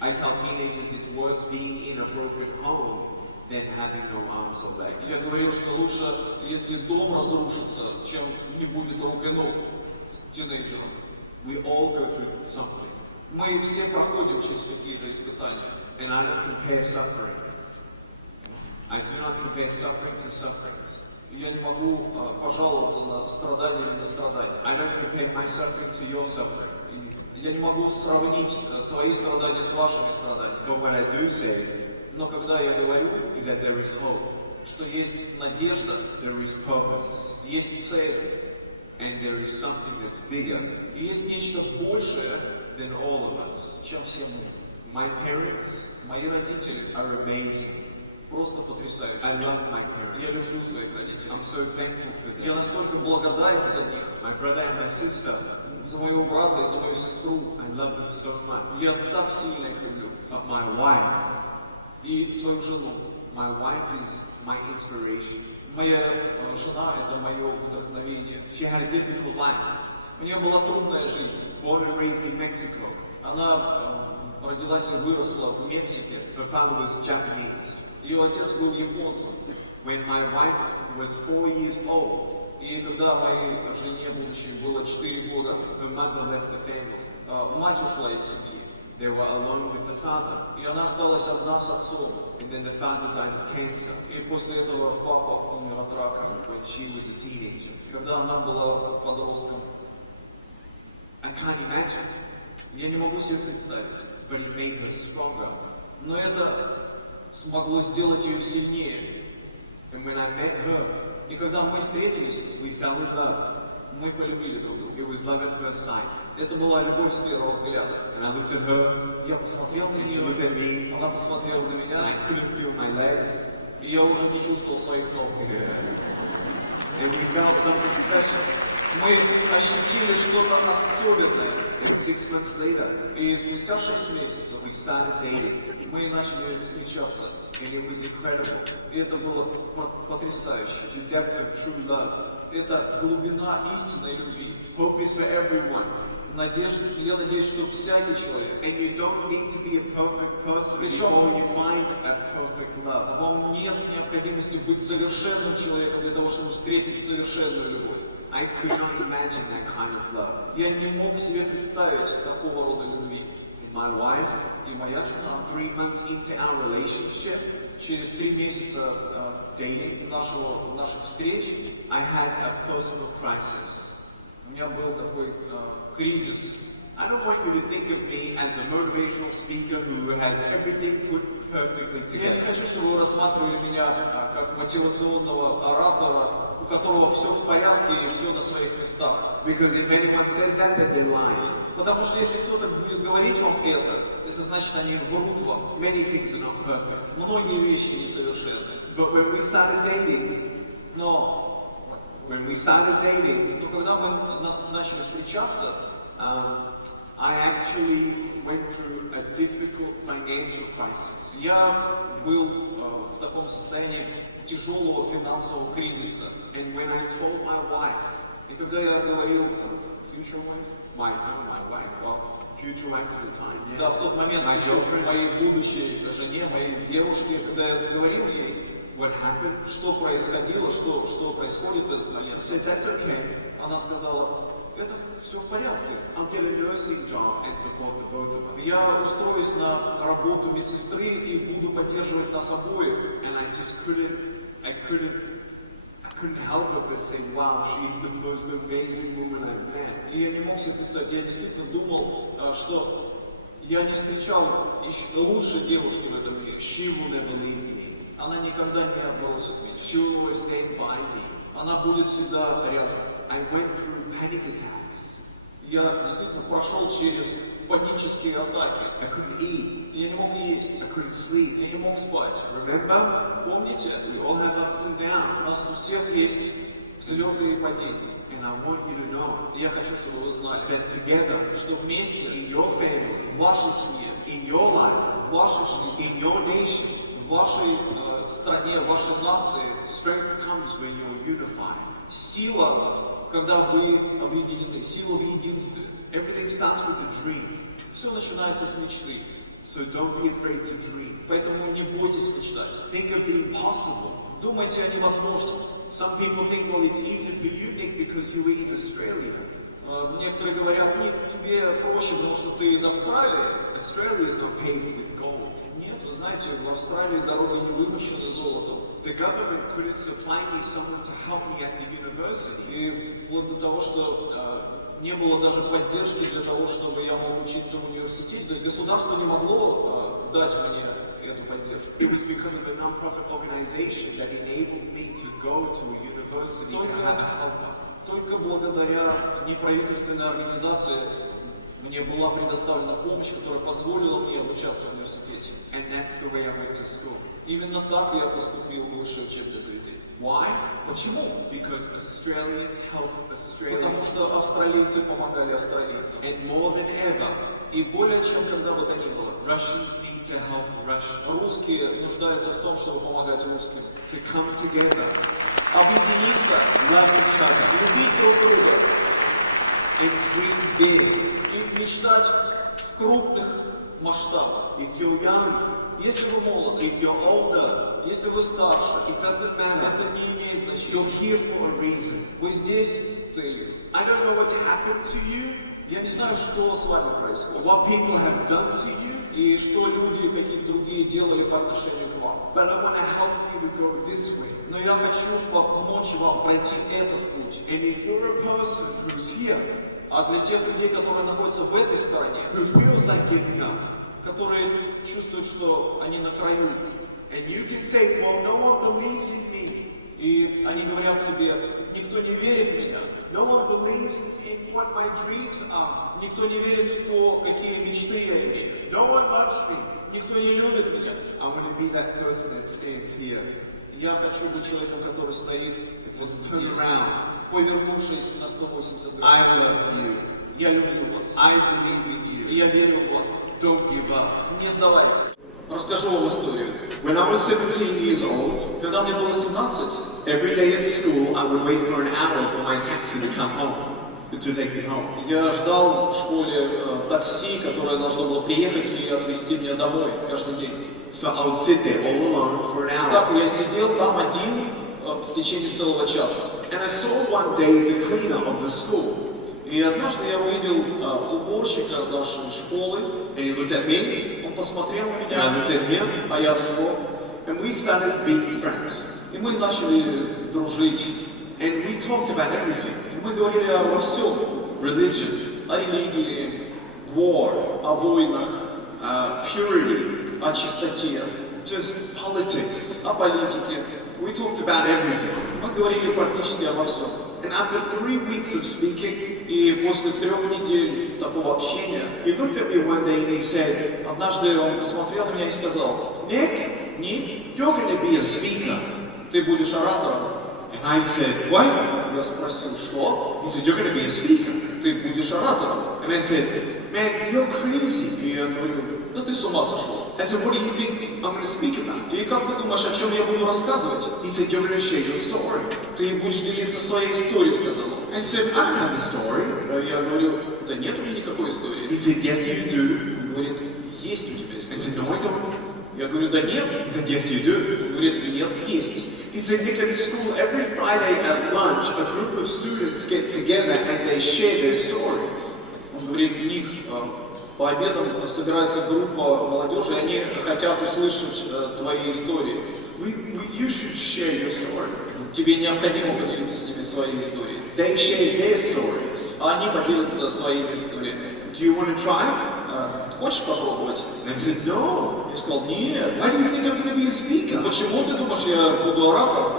I tell teenagers it's worse being in a broken home than having no arms or legs. Я говорил, что лучше, если дом разрушится, чем не будет рук и ног тинейджерам. We all go through something. Мы все проходим через какие-то испытания. And I don't compare suffering. I do not compare suffering to sufferings. Я не могу пожаловаться на страдания или на страдания. I don't compare my suffering to your suffering. Я не могу сравнить свои страдания с вашими страданиями. But what I do say Но когда я говорю, is that there is hope, что есть надежда, there is purpose, есть цель, and there is something that's bigger и есть нечто большее, than all of us. чем все мы. My parents Мои родители are amazing. просто потрясающие. I love my Я parents. люблю своих родителей. I'm so thankful for Я them. настолько благодарен за них, My brother and my sister, за моего брата и за мою сестру. I love them so much. Я так сильно их люблю. But my wife, И свою жену. my wife is my inspiration. Моя жена – это мое вдохновение. She had a difficult life. У нее была трудная жизнь. Born and raised in Mexico. Она родилась и выросла в Мексике. Her father was Japanese. Ее отец был японцем. When my wife was 4 years old, И когда моей жене, будучи, было 4 года, her mother left the family. мать ушла из семьи. They were alone with the father. И она осталась одна с отцом. And then the father died of cancer И после этого папа умер от рака, when she was a teenager. когда она была подростком. I can't imagine, Я не могу себе представить. but it made her stronger. Но это смогло сделать ее сильнее. And when I met her, И когда мы встретились, we fell in love. мы полюбили друг друга. It was love at first sight. Это была любовь с первого взгляда. And I looked at her, Я посмотрел на and she looked at нее, me, она посмотрела на and меня, I couldn't feel my legs. и я уже не чувствовал своих ног. And we felt something special. Мы ощутили что-то особенное. And 6 months later, И спустя 6 месяцев we started dating. мы начали встречаться. And it was incredible. И это было потрясающе. The depth of true love. Это глубина истинной любви. Hope is for everyone. Надежда, я надеюсь, что всякий человек, And you don't need to be a perfect person before you find a perfect love. вам нет необходимости быть совершенным человеком для того, чтобы встретить совершенную любовь. I could not imagine that kind of love. Я не мог себе представить такого рода любви. My wife, И моя жена 3 months into our relationship, через 3 месяца наших встреч I had a personal crisis. у меня был такой кризис. I don't want you to think of me as a motivational speaker who has everything put perfectly Я не together. хочу, чтобы вы рассматривали меня как мотивационного оратора, у которого все в порядке и все на своих местах. Because if anyone says that, then they're lying. Потому что если кто-то будет говорить вам это значит, они врут вам. Many things are not perfect. Многие вещи несовершенны. But when we started dating, Но когда мы начали встречаться, I actually went through a difficult financial crisis. я был в таком состоянии тяжелого финансового кризиса. And when I told my wife, И когда я говорил future wife, my wife, well, future wife at the time, yeah, да, в тот момент my еще girlfriend, моей будущей жене, моей девушке, когда я говорил ей, what happened, что происходило, что происходит в этот she момент, said, that's okay. она сказала, это все в порядке. I'll get a nursing job and support the both of us. Я устроюсь на работу медсестры и буду поддерживать нас обоих. And I just I couldn't help it but say, wow, she's the most amazing woman I've met. И я не мог себе представить, я действительно думал, что я не встречал лучшей девушки в этом мире. She will never leave me. Она никогда не бросит меня. She will always stand by me. Она будет всегда рядом. I went through panic attacks. Я действительно прошел через панические атаки. I couldn't eat. Я не мог есть. I couldn't sleep. Я не мог спать. Remember? Помните? We all have ups and У downs. нас у всех есть взлеты и падения. And I want you to know И я хочу, чтобы вы знали, that together, что вместе in your family, в вашей семье, in your life, в вашей жизни, in your nation, в вашей стране, в вашей нации, strength comes when you're unified. сила, когда вы объединены, сила в единстве. Everything starts with a dream. Все начинается с мечты. So don't be afraid to dream. Поэтому не бойтесь мечтать. Think of the impossible. Думайте о невозможном. Some people think, well, it's easy for you, Nick, because you were in Australia. Некоторые говорят, Ник, тебе проще, потому что ты из Австралии. Australia is not paved with gold. Нет, вы знаете, в Австралии дороги не вымощены золотом. The government couldn't supply me someone to help me at the university. И вплоть до того, что не было даже поддержки для того, чтобы я мог учиться в университете. То есть государство не могло дать мне эту поддержку. It was because of the non-profit organization that enabled me to go to a university to have a helper. Только благодаря неправительственной организации мне была предоставлена помощь, которая позволила мне обучаться в университете. And that's the way I went to school. Именно так я поступил в высшее учебное заведение. Why? Почему? Because Australians helped Потому Australians. что австралийцы помогали австралийцам. And more than ever, И более чем когда бы то ни было, Russians need to help Russians. русские нуждаются в том, чтобы помогать русским. To come together, Объединиться, love each other, любить друг друга and dream big. и мечтать в крупных масштабах. If you're young, Если вы молоды, if you're older, если вы старше, it doesn't это matter. не имеет You're значения. here for a reason. Вы здесь с целью. I don't know what's happened to you, Я не знаю, что с вами or происходит, what people have done to you, и что люди какие-то другие делали по отношению к вам. but I want to help you to go this way. Но я хочу помочь вам пройти этот путь. And if you're a person who's here, А для тех людей, которые находятся в этой стороне, who feels like giving up, которые чувствуют, что они на краю, and you can say, well, no one believes in me. и они говорят себе, никто не верит в меня, No one believes in what my dreams are. никто не верит в то, какие мечты я имею, No one loves me. никто не любит меня. I want to be that person that stands here. Я хочу быть человеком, который стоит, It says, turn around. повернувшись на 180 I градусов. love you. Я люблю вас, I believe in you. и я верю в вас. Don't give up. Не сдавайтесь. Расскажу вам историю. When I was 17 years old, Когда мне было 17, every day at school, I would wait for an hour for my taxi to come home, to take me home. я ждал в школе такси, которое должно было приехать и отвезти меня домой каждый день. So I would sit there all alone for an Так hour. я сидел там один в течение целого часа. And I saw one day the cleaner of the school. И однажды я увидел уборщика нашей школы. And he looked at me, Он посмотрел на and I меня, looked at him, а я на него. and we started being friends. И мы начали дружить. And we talked about everything. И мы говорили обо всем. Religion, О религии, о войнах, purity, о чистоте, just politics. о политике. We talked about everything. Мы говорили практически обо всем. And after 3 weeks of speaking, И после 3 недель такого общения, he looked at me one day and he said, однажды он посмотрел на меня и сказал, Nick, Ник, you're going to be a speaker. ты будешь оратором. And I said, what? Я спросил, что? He said, you're going to be a speaker. Ты будешь оратором. And I said, man, you're crazy. И я говорю, да ты с ума сошел. I said, what do you think I'm going to speak about? И как ты думаешь, о чем я буду рассказывать? He said, you're going to share your story. Ты будешь делиться своей историей, сказал он. I said, I don't have a story. Я говорю, да нет у меня никакой истории. He said, yes, you do. Он говорит, есть у тебя I история. said, no, I don't. Я говорю, да нет. He said, yes, you do. Он говорит, нет, есть. He said, Nick, at school, every Friday at lunch, a group of students get together and they share their stories. Он говорит, Ник, по обедам собирается группа молодежи, и они хотят услышать твои истории. You should share your story. Тебе необходимо поделиться с ними своей историей. They share their stories. А они поделятся своими историями. Do you want to try? Хочешь попробовать? And I said, no. Я сказал, нет. Why do you think I'm going to be a speaker? Почему ты думаешь, я буду оратором?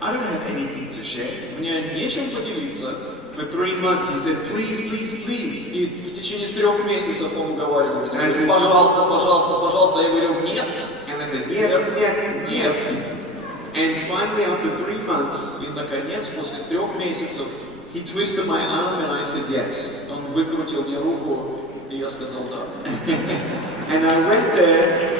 I don't have anything to share. Мне нечем поделиться. For 3 months, he said, please, please, please. И в течение 3 месяцев он уговаривал меня. And I said, Пожалуйста, пожалуйста, пожалуйста. Я говорил, нет. And I said, нет. And finally, after 3 months, И, наконец, после 3 месяцев, he twisted my arm and I said, yes. он выкрутил мне руку, и я сказал да. And I went there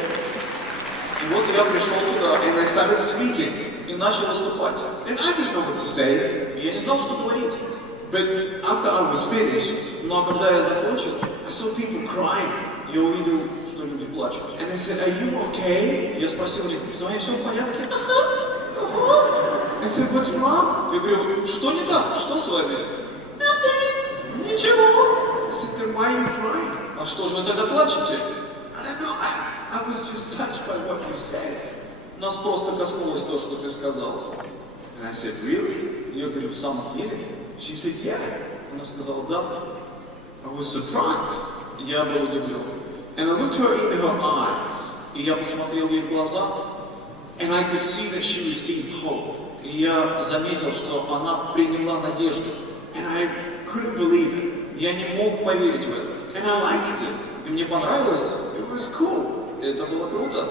И вот я пришел туда and I started speaking. и начал выступать. And I didn't know what to say. И я не знал, что говорить. But after I was finished, Но когда я закончил, I saw people crying. я увидел, что люди плачут. And I said, are you okay? Я спросил них, с вами все в порядке? I said, what's wrong? Я говорю, что не так? Что с вами? Ничего. I said, then why are you crying? А что же вы тогда плачете? I don't know. I was just touched by what you said. Нас просто коснулось то, что ты сказал. And I said, really? Я говорю, в самом деле? She said, yeah. Она сказала, да. I was surprised. Я был удивлен. And I looked her in her eyes. И я посмотрел ей в глаза. And I could see that she received hope. И я заметил, что она приняла надежду. And I couldn't believe it. Я не мог поверить в это. And I liked it. И мне понравилось. It was cool. Это было круто.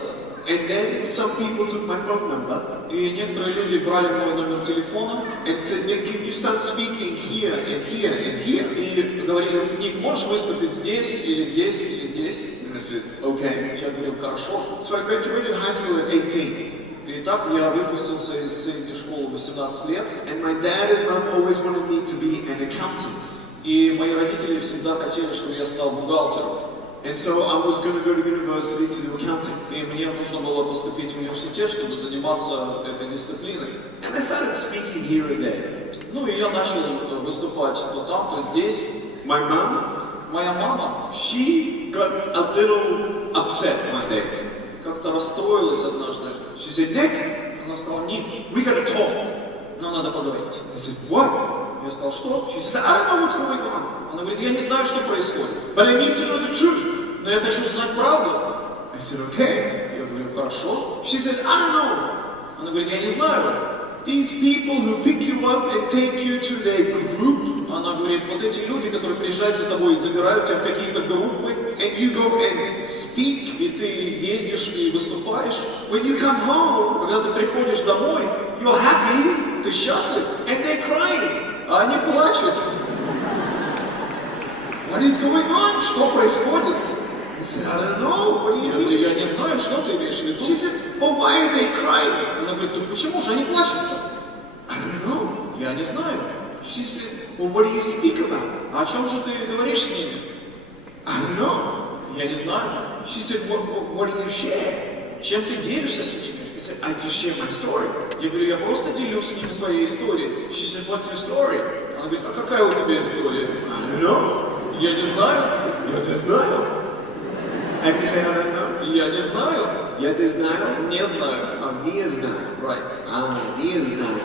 And then some people took my phone number. И некоторые люди брали мой номер телефона. And said, Nick, can you start speaking here and here and here? И говорили, Ник, можешь выступить здесь, или здесь, или здесь? And I said, okay. Я говорил, хорошо. So I graduated high school at 18. И так я выпустился из средней школы в 18 лет. And my dad and mom always wanted me to be an accountant. И мои родители всегда хотели, чтобы я стал бухгалтером. And so I was going to go to university to do accounting. И мне нужно было поступить в университет, чтобы заниматься этой дисциплиной. And I started speaking here and there. Ну и я начал выступать то там, то здесь. My mom, Моя мама, she got a little upset one day. как-то расстроилась однажды. She said, Nick, Она сказала, Ник, we got to talk. нам надо поговорить. I said, what? Я сказал, что? She said, I don't know what's going on, Она говорит, я не знаю, что происходит, but I need to know the truth. но я хочу знать правду. I said, okay. Я говорю, хорошо. She said, I don't know. Она говорит, я не знаю. These people who pick you up and take you to their group, Она говорит, вот эти люди, которые приезжают за тобой и забирают тебя в какие-то группы, and you go and speak. и ты ездишь и выступаешь, When you come home, когда ты приходишь домой, you're happy, ты счастлив, and they're crying. а они плачут. What is going on? Что происходит? I said, I don't know. What do you Я говорю, я mean? не знаю, что ты имеешь в виду. She said, well, why are they crying? Она говорит, ну почему же они плачут-то? I don't know. Я не знаю. She said, well, what do you speak about? А о чем же ты говоришь с ними? I don't know. Я не знаю. She said, what do you share? Чем ты делишься с ними? I said, I just share my story. Я говорю, я просто делюсь с ними своей историей. She said, what's your story? Она говорит, а какая у тебя история? I don't know. Я не знаю. Я не знаю. How do you say I don't know? Я не знаю. Я не знаю. Не знаю. Не знаю. Right. Не знаю.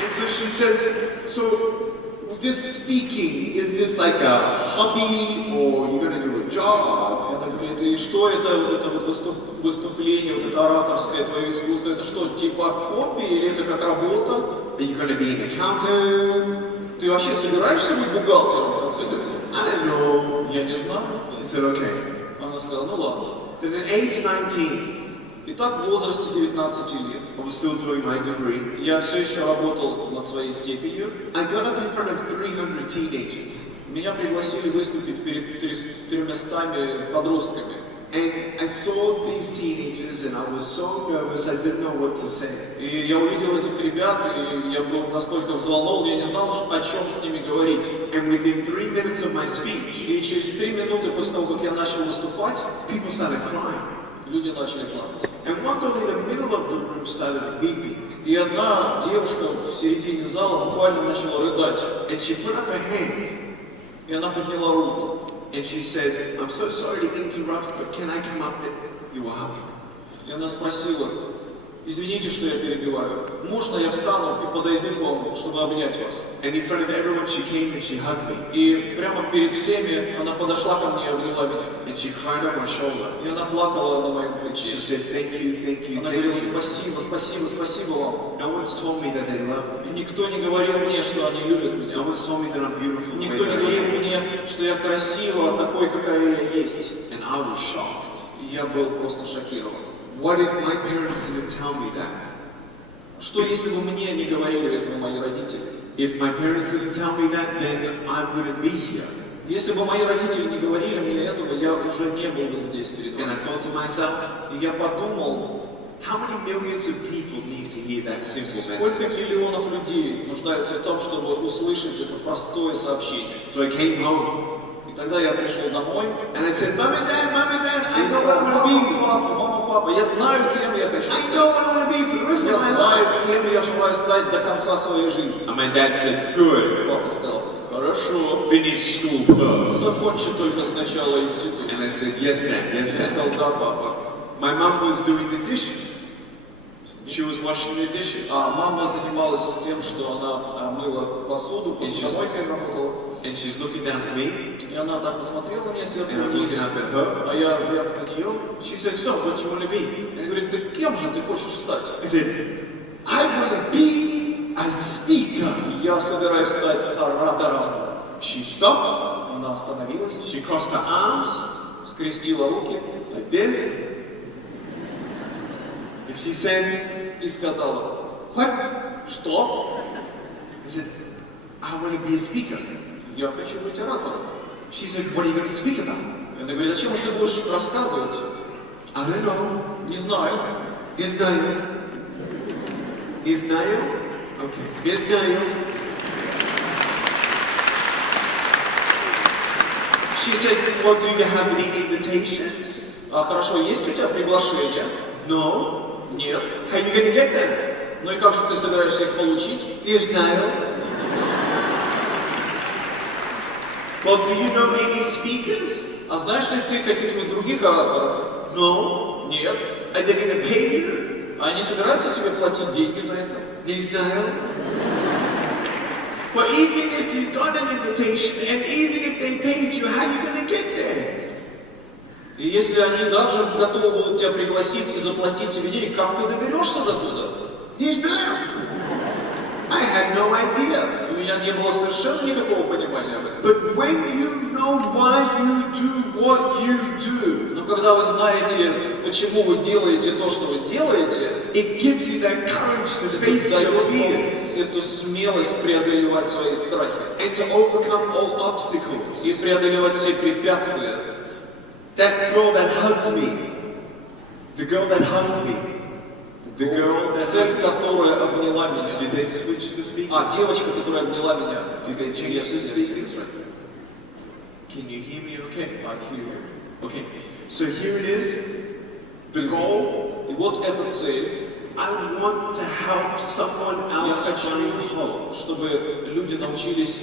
And so she says, so this speaking, is this like a hobby or you're going to do a job? Она говорит, и что это, вот это вот выступление, вот это ораторское твое искусство, это что, типа хобби или это как работа? Are you going to be an accountant? Ты вообще собираешься быть бухгалтером в конце концов? I don't know. Я не знаю. She said, okay. Она сказала, ну ладно. Then at age 19, Итак, в возрасте 19 лет I was still doing my degree. я все еще работал над своей степенью. I got up in front of 300 teenagers. Меня пригласили выступить перед 300 подростками. And I saw these teenagers and I was so nervous I didn't know what to say. И я увидел этих ребят, и я был настолько взволнован, я не знал, о чем с ними говорить. And within 3 minutes of my speech, И через 3 минуты после того, как я начал выступать, people started crying. люди начали плакать. And one girl in the middle of the room started weeping. И одна девушка в середине зала буквально начала рыдать. And she put up her hand И она подняла руку. and she said, I'm so sorry to interrupt, but can I come up there? You were up. И она спросила, извините, что я перебиваю, можно я встану и подойду к вам, чтобы обнять вас? And in front of everyone she came and she hugged me. И прямо перед всеми она подошла ко мне и обняла меня. And she cried on my shoulder. И она плакала на моем She плече. said, thank you, Она thank говорила, you. спасибо, спасибо, спасибо вам. No one's told me that they love me. И никто не говорил мне, что они любят меня. No one's told me that I'm beautiful. the way Никто не that I говорил am. мне, что я красива, такой, какая я есть. And I was shocked. И я был просто шокирован. What if my parents didn't tell me that? Что если бы мне не говорили этого мои родители? If my parents didn't tell me that, then I wouldn't be here. Если бы мои родители не говорили мне этого, я уже не был бы здесь перед And I вами. thought to myself, И я подумал, how many millions of people need to hear that simple сколько message? миллионов людей нуждаются в том, чтобы услышать это простое сообщение. So I came home И Тогда я пришел домой. And I said, Mom and Dad, I И know what сказал, I'm going to be. мама, папа, я знаю, кем я хочу I стать. know what I'm going to be for the rest Я of my знаю, life. кем я желаю стать до конца своей жизни. And my dad said, good. Папа сказал, хорошо, Finish school first. закончи только сначала институт. And I said, yes, Dad, yes, Я Dad. сказал, да, папа. My mom was doing the dishes. She was washing the dishes. А мама занималась тем, что она мыла посуду, посудомойкой работала. And she's looking down at me. И она так посмотрела на меня сверху And I'm вниз, looking up at her. а я вверх на нее. She said, so, what do you want to be? И говорит, ты кем же ты хочешь стать? I said, I want to be a speaker. Я собираюсь стать оратором. She stopped. Она остановилась, She crossed her arms скрестила руки like this. And she said, и сказала, what? что? I said, I want to be a speaker. Я хочу быть оратором. She said, what are you going to speak about? Она говорит, о чем же ты будешь рассказывать? I don't know. Не знаю. Не знаю. Не знаю? Okay. Не знаю. She said, well, do you have any invitations? А хорошо, есть у тебя приглашения? No. Нет. How are you going to get them? Ну и как же ты собираешься их получить? Не знаю. Well, do you know any speakers? А знаешь ли ты каких-нибудь других ораторов? No. Нет. Are they going to pay you? А они собираются тебе платить деньги за это? Не знаю. Well, even if you got an invitation and even if they paid you, how are you going to get there? И если они даже готовы будут тебя пригласить и заплатить тебе денег, как ты доберешься до туда? Не знаю. I had no idea. У меня не было совершенно никакого понимания об этом. But when you know why you do what you do, Но когда вы знаете, почему вы делаете то, что вы делаете, it gives you that courage to это face дает your вам fears эту смелость преодолевать свои страхи and to overcome all obstacles. и преодолевать все препятствия. That girl that hugged me, the girl that hugged me, the girl that Цель, которая обняла меня. Did they switch the speakers? А, девочка, которая обняла меня. Did they change Yes, the yes, speakers? yes. Can you hear me okay? I hear you. Okay. So here it is. The goal. И вот эта цель. I want to help someone Я else find хочу, hope. чтобы люди научились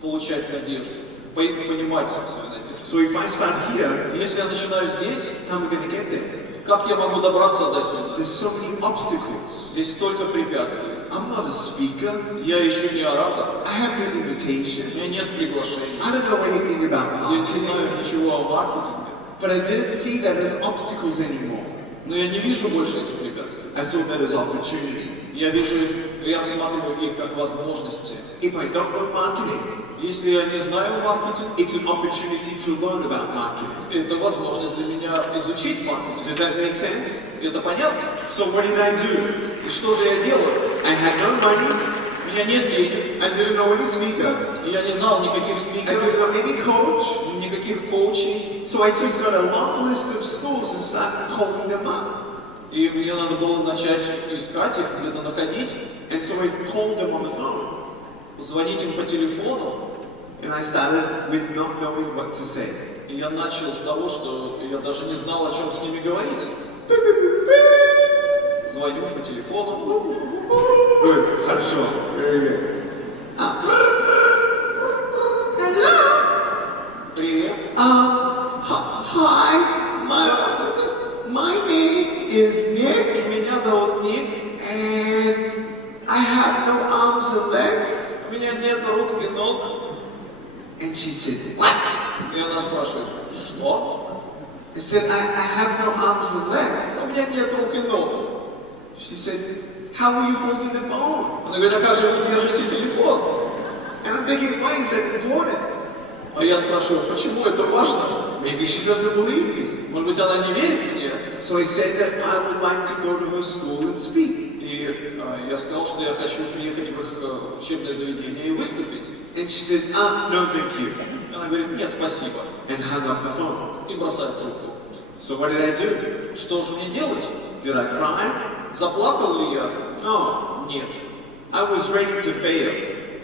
получать надежду, понимать свою надежду. So if I start here, Если я начинаю здесь, how am I going to get there? как я могу добраться до сюда? There's so many obstacles. Здесь столько препятствий. I'm not a speaker. Я еще не оратор. I have no У invitation. меня нет приглашений. I don't know anything about Я не marketing. знаю ничего о маркетинге. But I didn't see that as obstacles anymore. Но я не вижу больше этих препятствий. I saw that as opportunity. Я вижу их, я рассматриваю их как возможности. If I don't know marketing, Если я не знаю маркетинг, it's an opportunity to learn about marketing. это возможность для меня изучить маркетинг. Does that make sense? Это понятно? So what did I do? И что же я делаю? I had no money. У меня нет денег, I didn't know any speaker. и я не знал никаких I спикеров, didn't know any coach. никаких коучей. So I just got a long list of schools and started calling them up. И мне надо было начать искать их, где-то находить, And so I called them on the phone. звонить им по телефону. And I started with not knowing what to say. И я начал с того, что я даже не знал, о чем с ними говорить. Звоню по телефону. Good. Хорошо. Very good. Hello. Привет. Hi. My name is Nick, Меня зовут Ник. and I have no arms and legs. У меня нет рук и ног. And she said, what? И она спрашивает, что? I said, I have no arms and legs. У меня нет рук и ног. She said, how are you holding the phone? Она говорит, а как же вы держите телефон? And I'm thinking, why is that important? А я спрашиваю, почему это важно? Maybe she doesn't believe me. Может быть, она не верит мне? So I said that I would like to go to her school and speak. И я сказал, что я хочу приехать в их учебное заведение и выступить. And she said, no, thank you. Она говорит, нет, спасибо. And hung up the phone. И бросает трубку. So what did I do? Что же мне делать? Did I cry? Заплакал ли я? No. Нет. I was ready to fail.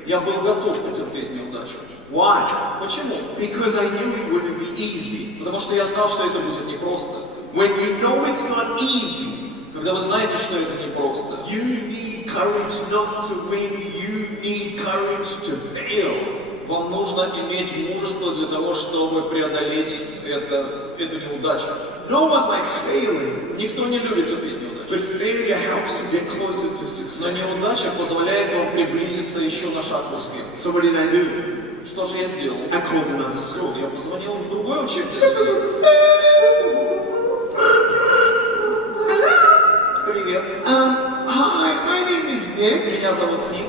Я был готов потерпеть неудачу. Why? Почему? Because I knew it wouldn't be easy. Потому что я знал, что это будет непросто. When you know it's not easy, Когда вы знаете, что это непросто, you need courage not to win, you need courage to fail. вам нужно иметь мужество для того, чтобы преодолеть эту неудачу. No one likes failing, Никто не любит иметь неудачу. but failure helps you get closer to Но success. неудача позволяет вам приблизиться еще на шаг к успеху. So what did I do? Что же я сделал? I called another school. Я позвонил в другой учебное заведение. Привет. Hi, my name is Nick, Меня зовут Ник,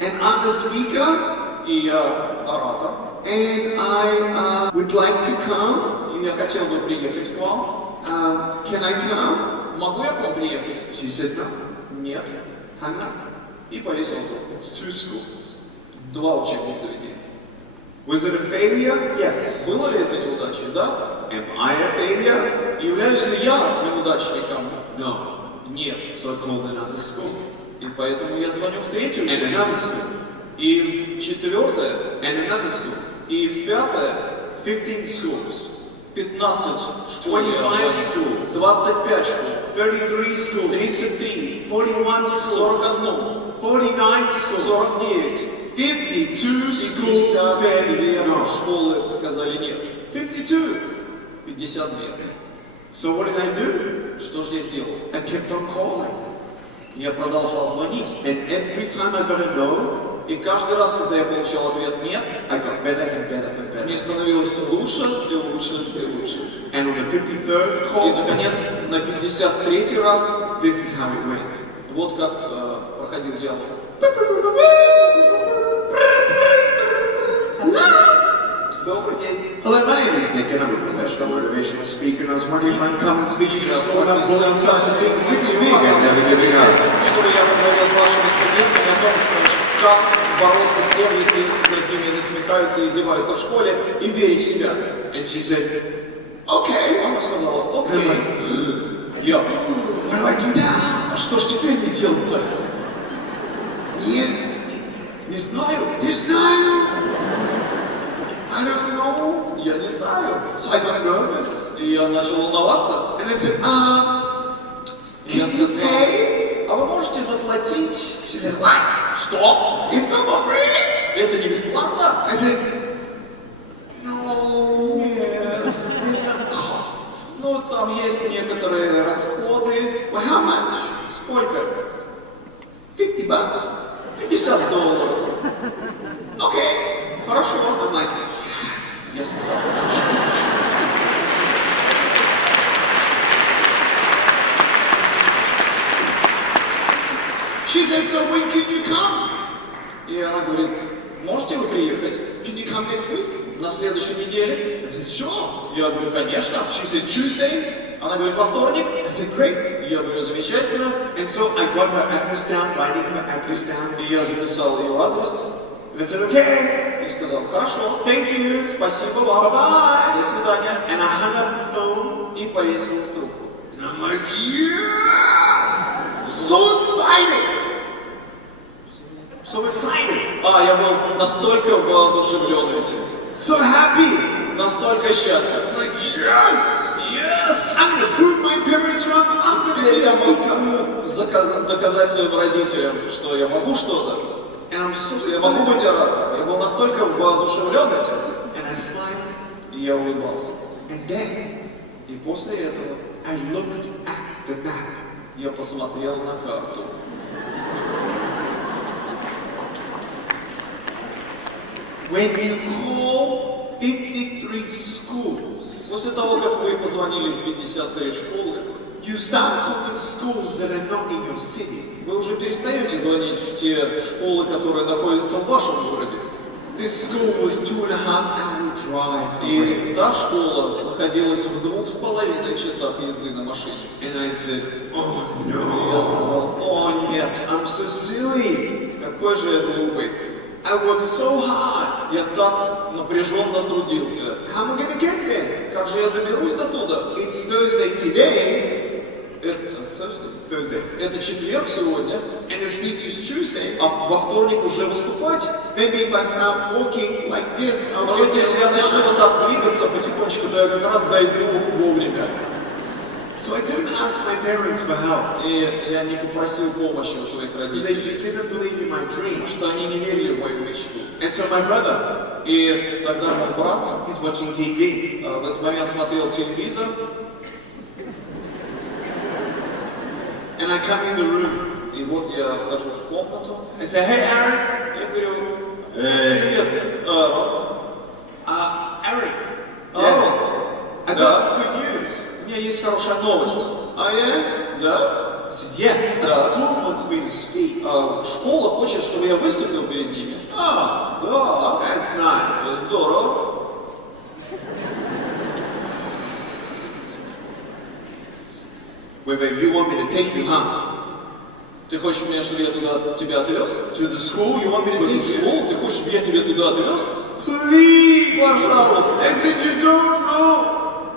and I'm a speaker, и я оратор. and I would like to come. И я хотел бы приехать к вам. Can I come? Могу я к вам приехать? She said no. Нет. Hang up. И повесил трубку. It's 2 schools. 2 учебных заведения. Was it a failure? Yes. Было ли это неудачей? Да. Am I a failure? Являюсь ли я неудачником? No. Нет. So I called another school. И поэтому я звоню в 3-ю And учебное another заведение. school. И в 4-е, And another school. и в 5-е, 15 schools. 15 школ, 25 schools. 25 школ, 33 schools. 33, 41 schools. 41, 49 schools. 49, 52 schools said 52 no. школы сказали нет. 52. 52. So what did I do? Что же я сделал? I kept on calling. Я продолжал звонить. And every time I got a no, И каждый раз, когда я получал ответ «нет», I got better and better and мне better. становилось все лучше и лучше и лучше. And on the 53rd И, call, наконец, на 53-й раз, this is how it went. вот как проходил диалог. Добрый день. Hello, my name is Nick and I'm a professional motivational speaker and I was wondering if I can come and speak to your school about building self-esteem and dreaming big and never giving up. Чтобы я поговорил с вашими студентами о том, как бороться с тем, если над ними насмехаются и издеваются в школе, и верить в себя. And she said, okay. Она сказала, окей. Я, What do I do now? а что ж теперь не делать-то? Не знаю. Не знаю. I don't know. Я не знаю. So I got nervous. И я начал волноваться. And I said, И я can you сказал, pay? а вы можете заплатить? She said, what? Что? It's not for free. Это не бесплатно? I said, no. Нет. There's some costs. Ну, там есть некоторые расходы. Well, how much? Сколько? $50. $50. Okay. Хорошо. I'm like, Я сказал. she said, so when can you come? И она говорит, можете вы приехать Can you come next week? на следующей неделе? I said, sure. Я говорю, конечно. She said, Tuesday? Она говорит, во вторник? I said, great. Я говорю, замечательно. And so I got her address down, writing her address down. И я записал ее адрес And I said, okay. и сказал, хорошо, Thank you. спасибо вам, Bye-bye. до свидания. And I hung up the phone. И повесил трубку. And I'm like, yeah! So excited! So excited! А, я был настолько воодушевлен этим, So happy! настолько счастлив. I'm like, yes! Yes! I'm gonna prove my parents wrong. I'm gonna Теперь be a я speaker. могу доказать своим родителям, что я могу что-то. And I'm so Я могу excited. быть оратором. Я был настолько воодушевлен этим, And I smiled. и я улыбался. And then И после этого I looked at the map. я посмотрел на карту. When you call 53 schools, После того, как вы позвонили в 53 школы, you start calling schools that are not in your city. вы уже перестаете звонить в те школы, которые находятся в вашем городе. This school was 2.5-hour drive away. И та школа находилась в 2,5 часах езды на машине. And I said, oh И я no, сказал, о нет, I'm so silly. какой же я глупый. I worked so hard. Я так напряженно трудился. How am I going to get there? Как же я доберусь до туда? It's Thursday today. Thursday. Это четверг сегодня, And the speech is Tuesday. а во вторник уже выступать. Maybe if I start walking like this, I'll Но get вот если я there on начну вот time. так двигаться потихонечку, то я как раз дойду вовремя. So I didn't ask my parents for help. И я не попросил помощи у своих They родителей, didn't believe in my dream. потому что они не верили в мою мечту. And so my brother, И тогда мой брат he's watching TV. в этот момент смотрел телевизор, And I come in the room. и вот я вхожу в комнату. I say, hey Aaron. Я говорю, привет, Аарон. Aaron. Аарон, I got Да. some good news. У меня есть хорошая новость. Oh yeah? Да? I said, yeah. The Да. school wants me to speak. Школа хочет, чтобы я выступил перед ними. Oh, Да, that's nice. это здорово. Wait, you want me to take you, huh? Ты хочешь меня, чтобы я тебя отвез? To the school? You want me to В take you? школу? Ты хочешь, чтобы я тебя туда отвез? Please! Пожалуйста. I said, you don't know.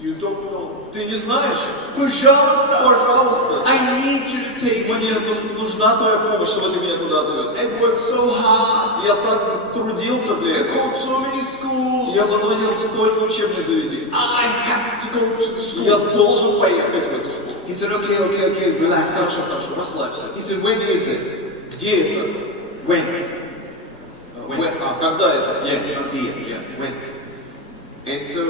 You don't know. Ты не знаешь? Пожалуйста. Пожалуйста. I need you to take me. Мне нужна твоя помощь, чтобы ты меня туда отвез. I've worked so hard. Я так трудился для I этого. called so many schools. Я позвонил в столько учебных заведений. I have to go to the school. Я должен поехать в эту школу. He said, okay, relax. Хорошо, расслабься. He said, when is it? Где это? When? Когда это? When? And so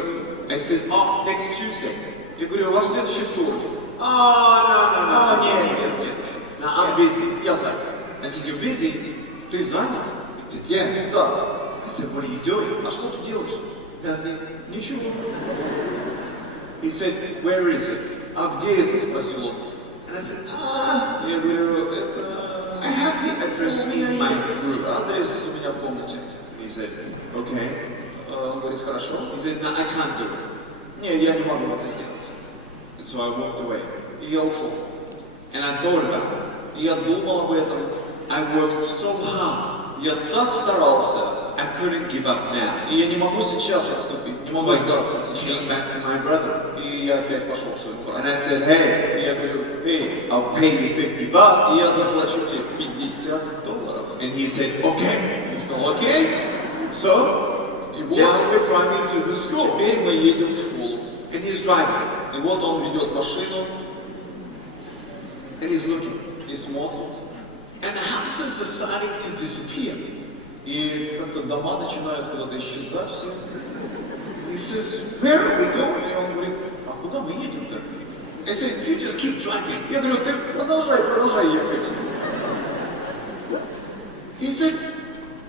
I said, oh, next Tuesday. Я говорю, во следующий вторник. Oh, no. Нет. No, I'm busy. Я занят. I said, you're busy? Ты занят? He said, yeah. Да. I said, what are you doing? А что ты делаешь? Nothing. Ничего. He said, where is it? А где это? Спросил он. And I said, Я говорю, это... I have the address У меня in my есть room. адрес у меня в комнате. He said, okay. Он говорит, хорошо. He said, no, I can't do it. Не, я не могу это сделать. And so I walked away. И я ушел. And I thought about it. И я думал об этом. I worked so hard. Я так старался. I couldn't give up now. И я не могу сейчас отступить. Не So могу I сдаться came сейчас. back to my brother. И я опять пошел к своему And брату. I said, hey, И я говорю, эй, I'll pay you $50. и я заплачу тебе $50. And he said, okay. Он сказал, окей. So, И вот now we're driving to the school. теперь мы едем в школу. And he's driving. И вот он ведет машину And he's looking. и смотрит. And the houses are starting to disappear. И как-то дома начинают куда-то исчезать все. He says, where are we И going? он говорит, а куда мы едем-то? I said, you just keep driving. Я говорю, ты продолжай ехать. He said,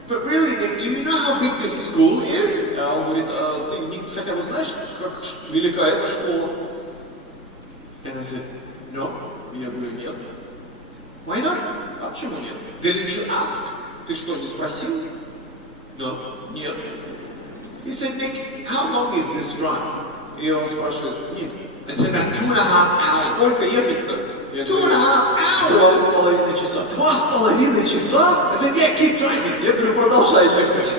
but really, Nick, do you know how big this school is? А он говорит, а ты хотя бы знаешь, как велика эта школа? And I said, no. И я говорю, нет. Why not? А почему нет? Didn't you ask? Ты что, не спросил? No. Нет. He said, Nick, how long is this drive? И он спрашивает, Ник, I said, about 2.5 hours. сколько ехать-то? Я 2.5 говорю, hours. 2,5 часа. 2.5 часа? I said, yeah, keep driving. Я говорю, продолжай ехать.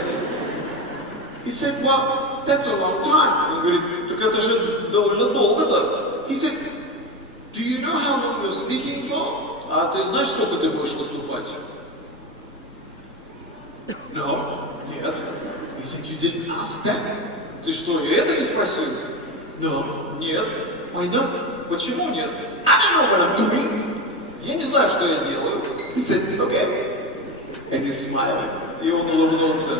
He said, well, that's a long time. Он говорит, так это же довольно долго-то. He said, do you know how long you're speaking for? А ты знаешь, сколько ты будешь выступать? No. Нет. He said, you didn't ask that? Ты что, и это не спросил? No. Нет. Why not? Почему нет? I don't know what I'm doing. Я не знаю, что я делаю. He said, okay. And he's smiling. И он улыбнулся.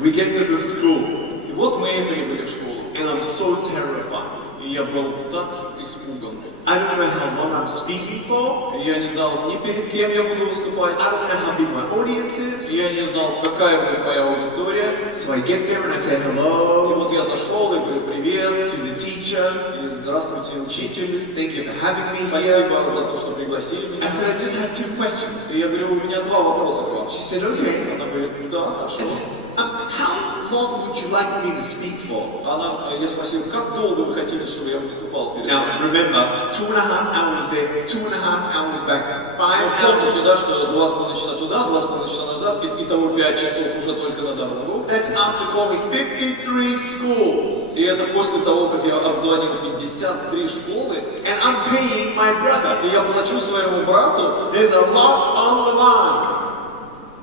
We get to the school. И вот мы и прибыли в школу. And I'm so terrified. И я был так испуган. I don't know how long I'm speaking for. И я не знал, ни перед кем я буду выступать. I don't know how big my audience is. И я не знал, какая будет моя аудитория. So I get there and I say И hello вот я зашел и говорю привет. to the teacher. И здравствуйте, учитель. Thank you for having me Спасибо here. за то, что пригласили I меня. said, I just have 2 questions. И я говорю, у меня 2 вопроса к вам. She said, okay. Она говорит, да, хорошо. I said, how long would you like me to speak for? Я спросил, как долго вы хотите, чтобы я выступал перед вами? Now, remember, 2.5 hours there, 2.5 hours back, 5 Помните, hours. да, что 2,5 часа туда, 2,5 часа назад, итого 5 часов уже только на дорогу. That's after calling 53 schools. И это после того, как я обзвонил 53 школы. And I'm paying my brother. И я плачу своему брату. There's a lot on the line.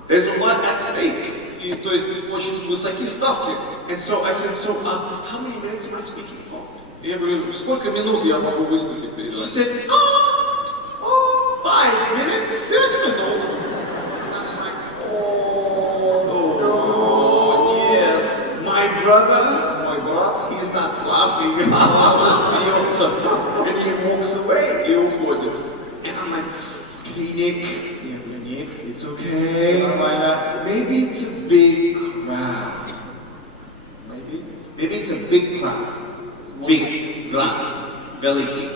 There's a lot at stake. И то есть очень высокие ставки. And so I said, so how many minutes am I speaking for? И я говорю, сколько минут я могу выступить перед She вами? said, 5 minutes. 5 минут. Нет. My brother, Мой брат, he starts laughing. он уже смеется And he walks away. и уходит. And I'm like, okay, Nick, Я говорю, Ник, it's okay. нормально. Maybe it's a big crowd. Maybe it's a big crowd. Big crowd. Великий.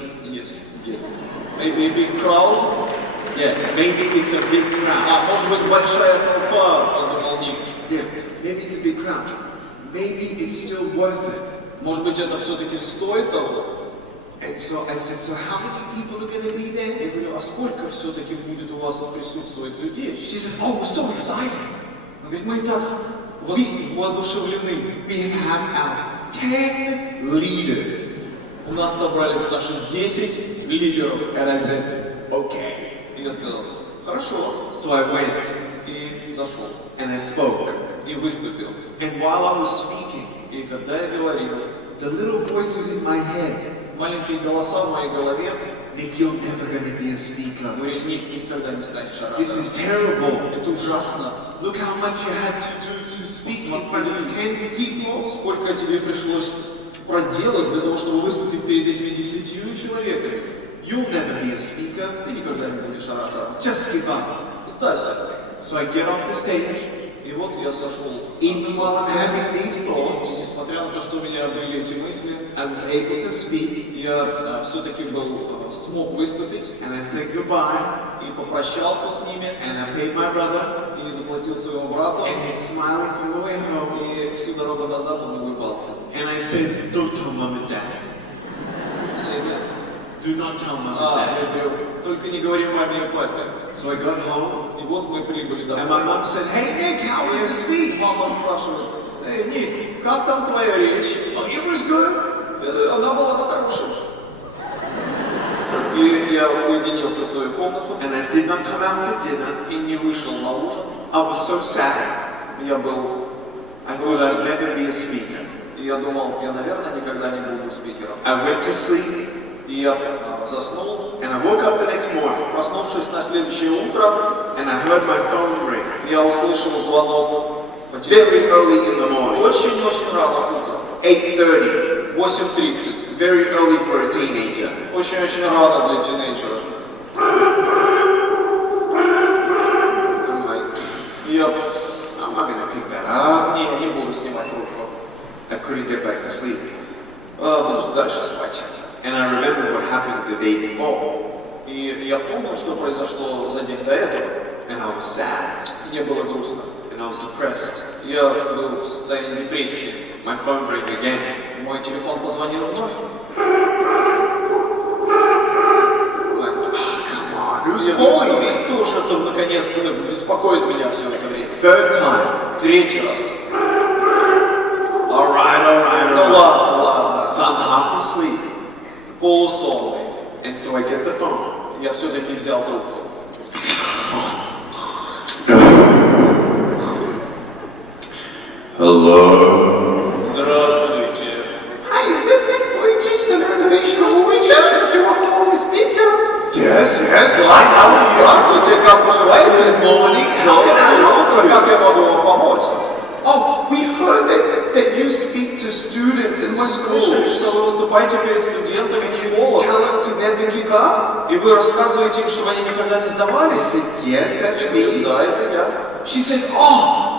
Yes. Maybe a big crowd. Yeah, maybe it's a big crowd. А может быть большая толпа, подумал Ник. Yeah, maybe it's a big crowd. Maybe it's still worth it. Может быть это все-таки стоит того? And so I said, so how many people are going to be there? Я говорю, а сколько все-таки будет у вас присутствовать людей? She said, oh, we're so excited. Он говорит, мы и так воодушевлены. We have our 10 leaders. У нас собрались наши 10 лидеров. And I said, okay. И я сказал, хорошо. So I went И зашел. and I spoke. И выступил. And while I was speaking, И когда я говорил, the little voices in my head, маленькие голоса в моей голове Nick, you're never going to be a speaker. говорили, Ник, ты никогда не станешь This оратором. is terrible. Это ужасно. Look how much you had to do to speak in front of 10 people. Сколько тебе пришлось проделать для того, чтобы выступить перед этими 10 человеками. You'll never be a speaker. Ты никогда не будешь оратором. Just give up. Сдайся. So I get off the stage. И вот я сошел. Even while I was having these thoughts, Несмотря на то, что у меня были эти мысли, I was able to speak. я все-таки смог выступить And I said goodbye. и попрощался с ними, And I paid my brother. и заплатил своему брату, And he's smiling on the way home. и всю дорогу назад он улыбался. And I said, don't tell mom and dad. Do not tell mom and Я dad. говорю, только не говори маме и папе. So I got home. И вот мы прибыли And my домой. mom said, hey Nick, how was the speech? Мама спрашивает, эй, Ник, как там твоя речь? Oh, it was good. Она была хорошая. И я уединился в свою комнату And I did not come out for dinner. и не вышел на ужин. I was so sad. Я был I thought I'd never be a speaker. И я думал, я, наверное, никогда не буду спикером. I went to sleep. И я заснул. And I woke up the next morning. Проснувшись на следующее утро, And I heard my phone ring. я услышал звонок по телефону. Very early in the morning. Очень-очень рано утром. 8:30. 8:30. Very early for a teenager. Очень-очень рано для тинейджера. I'm like, Я I'm not going to pick that up. не буду снимать трубку. I couldn't get back to sleep. Буду дальше спать. And I remember what happened the day before. И я помнил, что произошло за день до этого. And I was sad. Мне было грустно. And I was depressed. Я был в состоянии депрессии. My phone rang again. Мой телефон позвонил вновь. I'm like, oh, come on, who's calling me? Кто же там наконец-то беспокоит меня все это время? Third time. Третий раз. All right. Ну ладно. So I'm half asleep. Полусонный. And so I get the phone. Я все-таки взял трубку. Hello. Здравствуйте. Hi, is this Ник Вуйчич, the motivational speaker? Do you want some speaker? Yes. Hi, how are you? Здравствуйте, как поживаете? Good morning. How can I help you? Как я могу вам помочь? Oh, we heard that you speak to students in Мы слышали, schools. что вы выступаете перед студентами в You школах, tell them to never give up. и вы рассказываете им, чтобы они никогда не I сдавались. said, yes, that's me. Да, это я. She said, oh,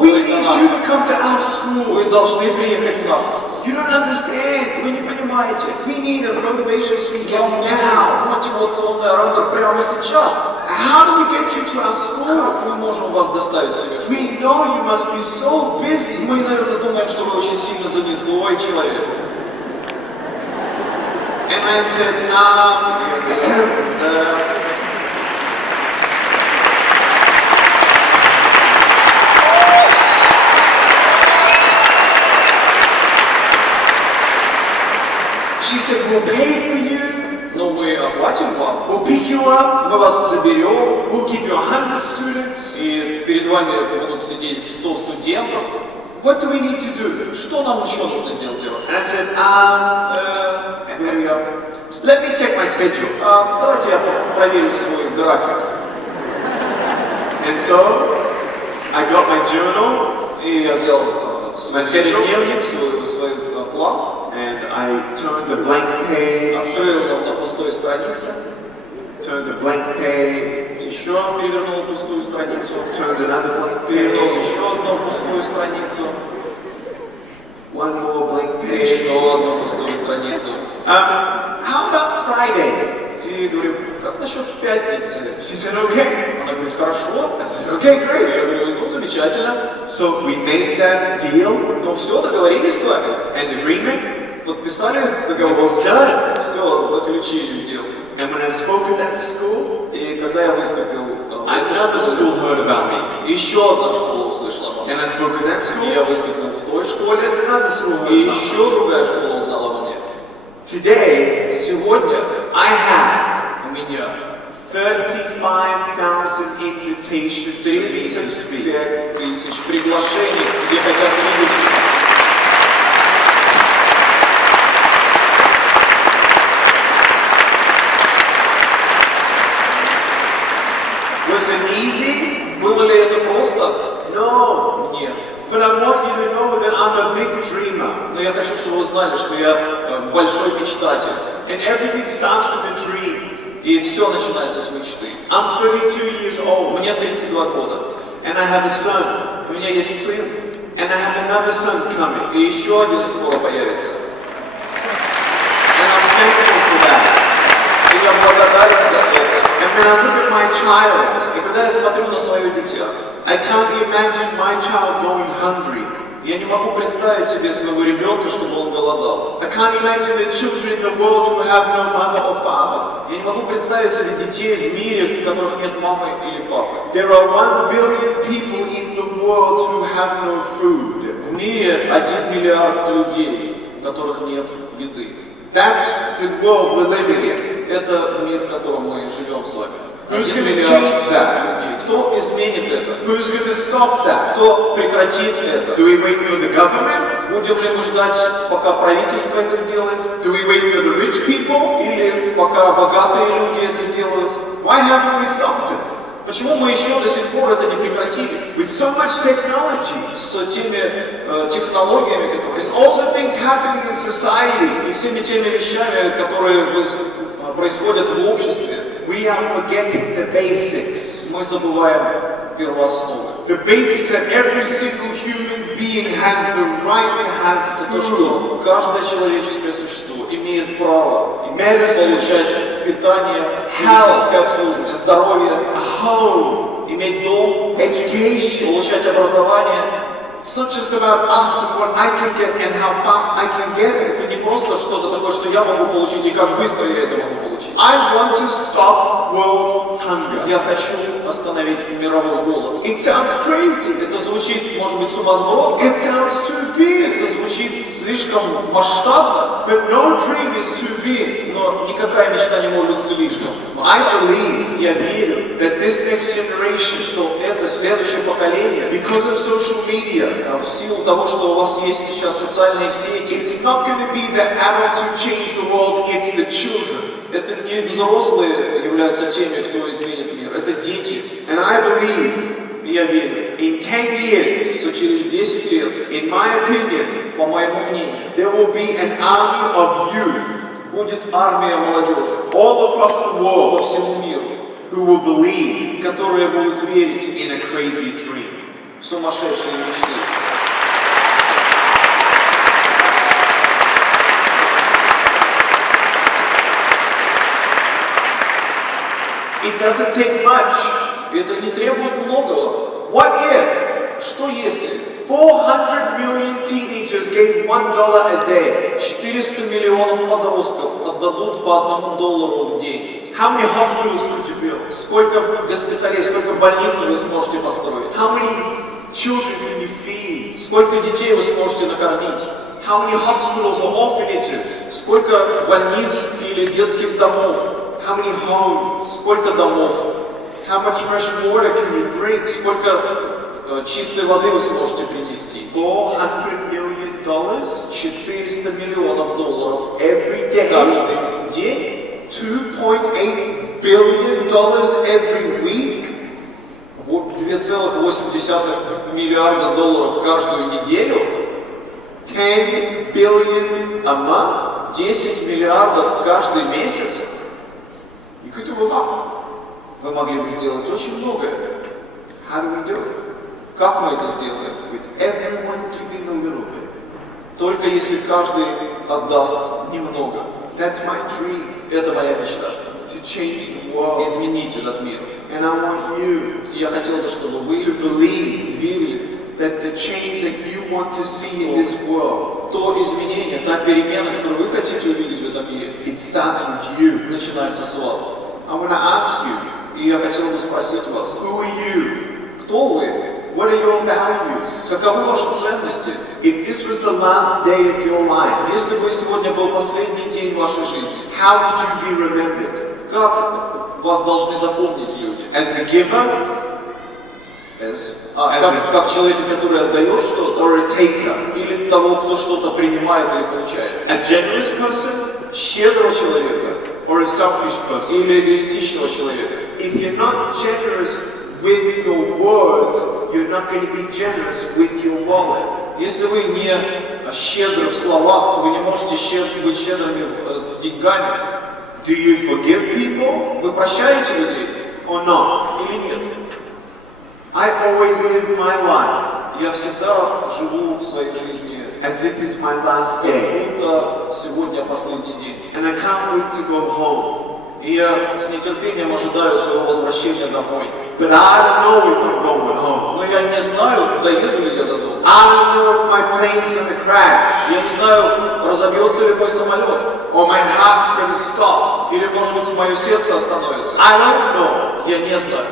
We we need you to come to our school. Вы должны приехать в нашу школу. You don't understand. Вы не понимаете. We need a motivational speaker Нам нужен now. мотивационный оратор прямо сейчас. How do we get you to our school? Как мы можем вас доставить к себе в школу? We know you must be so busy. Мы, наверное, думаем, что вы очень сильно занятой человек. And I said, She said, we'll pay for you, Ну, мы оплатим вам, we'll pick you up, мы вас заберем, we'll give you 100 students. и перед вами будут сидеть 100 студентов. What do we need to do? Что нам еще нужно сделать для вас? And I said, Говорю я, let me check my schedule. давайте я проверю свой график. And so, I got my journal, И я взял свой schedule? дневник, свой план, and I turned the blank page, открыл его на пустой странице, turned the blank page, еще перевернул пустую страницу, turned another blank перевернул page, еще одну пустую страницу, one more blank еще page. одну пустую страницу. How about Friday? И говорю, как насчет пятницы? She said, okay. Она говорит, хорошо. I said, okay, Я great. говорю, ну замечательно. So we made that deal, Ну все, договорились с вами, and agreement, подписали it договор, was done. все, заключили сделку. And when I spoke at that school, И когда я выступил в этой another школе, school heard about me. еще одна школа услышала обо мне. And I spoke at that И я school, выступил в той школе, and another school heard и about me. еще другая школа узнала обо мне. Today, Сегодня I have у меня 35,000 invitations for me to speak. 35 тысяч приглашений, где хотят видеть. Was it easy? Было ли это просто? No. Нет. But I want you to know that I'm a big dreamer. Но я хочу, чтобы вы знали, что я большой мечтатель. And everything starts with a dream. И все начинается с мечты. I'm 32 years old. Мне 32 года. And I have a son. У меня есть сын, And I have another son coming. и еще один скоро появится. And I'm thankful for that. И я благодарен за это. And when I look at my child, И когда я смотрю на свое дитя, I can't imagine my child going hungry. я не могу представить себе своего ребенка, чтобы он голодал. I can't imagine the children in the world who have no mother or father. Я не могу представить себе детей в мире, у которых нет мамы или папы. There are 1 billion people in the world who have no food. В мире 1 миллиард людей, у которых нет еды. That's the world we're living in. Это мир, в котором мы живем с вами. Who's 1 gonna миллиард change that? людей. Кто изменит это? Who's going to stop that? Кто прекратит это? Do we wait for the government? Будем ли мы ждать, пока правительство это сделает? Do we wait for the rich people? Или пока богатые люди это сделают? Why haven't we stopped it? Почему мы еще до сих пор это не прекратили? With so much technology, С теми технологиями, которые with all the things happening in society, и всеми теми вещами, которые происходят в обществе, we are forgetting the basics. мы забываем первоосновы. The basics that every single human being has the right to have То, food, что каждое человеческое существо имеет право medicine, получать питание, медицинское обслуживание, здоровье, a home, иметь дом, education. получать образование. It's not just about us and what I can get and how fast I can get it. Это не просто что-то такое, что я могу получить и как быстро я это могу получить. I want to stop world hunger. Я хочу остановить мировой голод. It sounds crazy. Это звучит, может быть, сумасбродно, It sounds too big. это звучит слишком масштабно, But no dream is too big. но никакая мечта не может быть слишком I масштабной. believe Я верю, that this next generation, что это следующее поколение, because of social media, в силу того, что у вас есть сейчас социальные сети, it's not going to be the adults who change the world, it's the children. это не взрослые являются теми, кто изменит мир, это дети. And I believe И я верю, in 10 years, что через 10 лет, in my opinion, по моему мнению, there will be an army of youth будет армия молодежи all across the по world всему миру, who will believe которые будут верить in a crazy dream. в сумасшедшие мечты. It doesn't take much. Это не требует многого. What if Что если 400 million teenagers gave $1 a day? 400 миллионов подростков отдадут по $1 в день? How many hospitals could you build? Сколько госпиталей, сколько больниц вы сможете построить? How many children can you feed? Сколько детей вы сможете накормить? How many hospitals or orphanages? Сколько больниц или детских домов? How many homes? Сколько домов? How much fresh water can you bring? Сколько чистой воды вы сможете принести? $400 million 400 миллионов долларов every day. каждый день. $2.8 billion every week. 2,8 миллиарда долларов каждую неделю. 10 billion a month. 10 миллиардов каждый месяц. You could do a lot. Вы могли бы сделать очень многое. How do we do it? Как мы это сделаем? With everyone giving a little bit. Только если каждый отдаст немного. That's my dream. Это моя мечта. To change the world. Изменить этот мир. And I want you Я хотел бы, чтобы вы to believe верили, that the change that you want to see in this world, то изменение, та перемена, которую вы хотите увидеть в этом мире, it starts with you. начинается с вас. I want to ask you, И я хотел бы спросить вас, who are you? кто вы? What are your values? Каковы ваши ценности? If this was the last day of your life, Если бы сегодня был последний день вашей жизни, how would you be remembered? как вас должны запомнить люди? As a giver Как человека, который отдает что-то, or a taker? или того, кто что-то принимает или получает? A generous person Щедрого человека or a selfish person? или эгоистичного человека? If you're not generous with your words, you're not going to be generous with your wallet. Если вы не щедры в словах, то вы не можете быть щедрыми с деньгами. Do you forgive people Вы прощаете людей or not? или нет? I always live my life Я всегда живу в своей жизни, as if it's my last day, как будто сегодня последний день. and I can't wait to go home. И я с нетерпением ожидаю своего возвращения домой. But I don't know if I'm going home. Но я не знаю, доеду ли я до дома. I don't know if my plane's going to crash Я не знаю, разобьется ли мой самолет. or my heart's going to stop. Или, может быть, мое сердце остановится. I don't know. Я не знаю.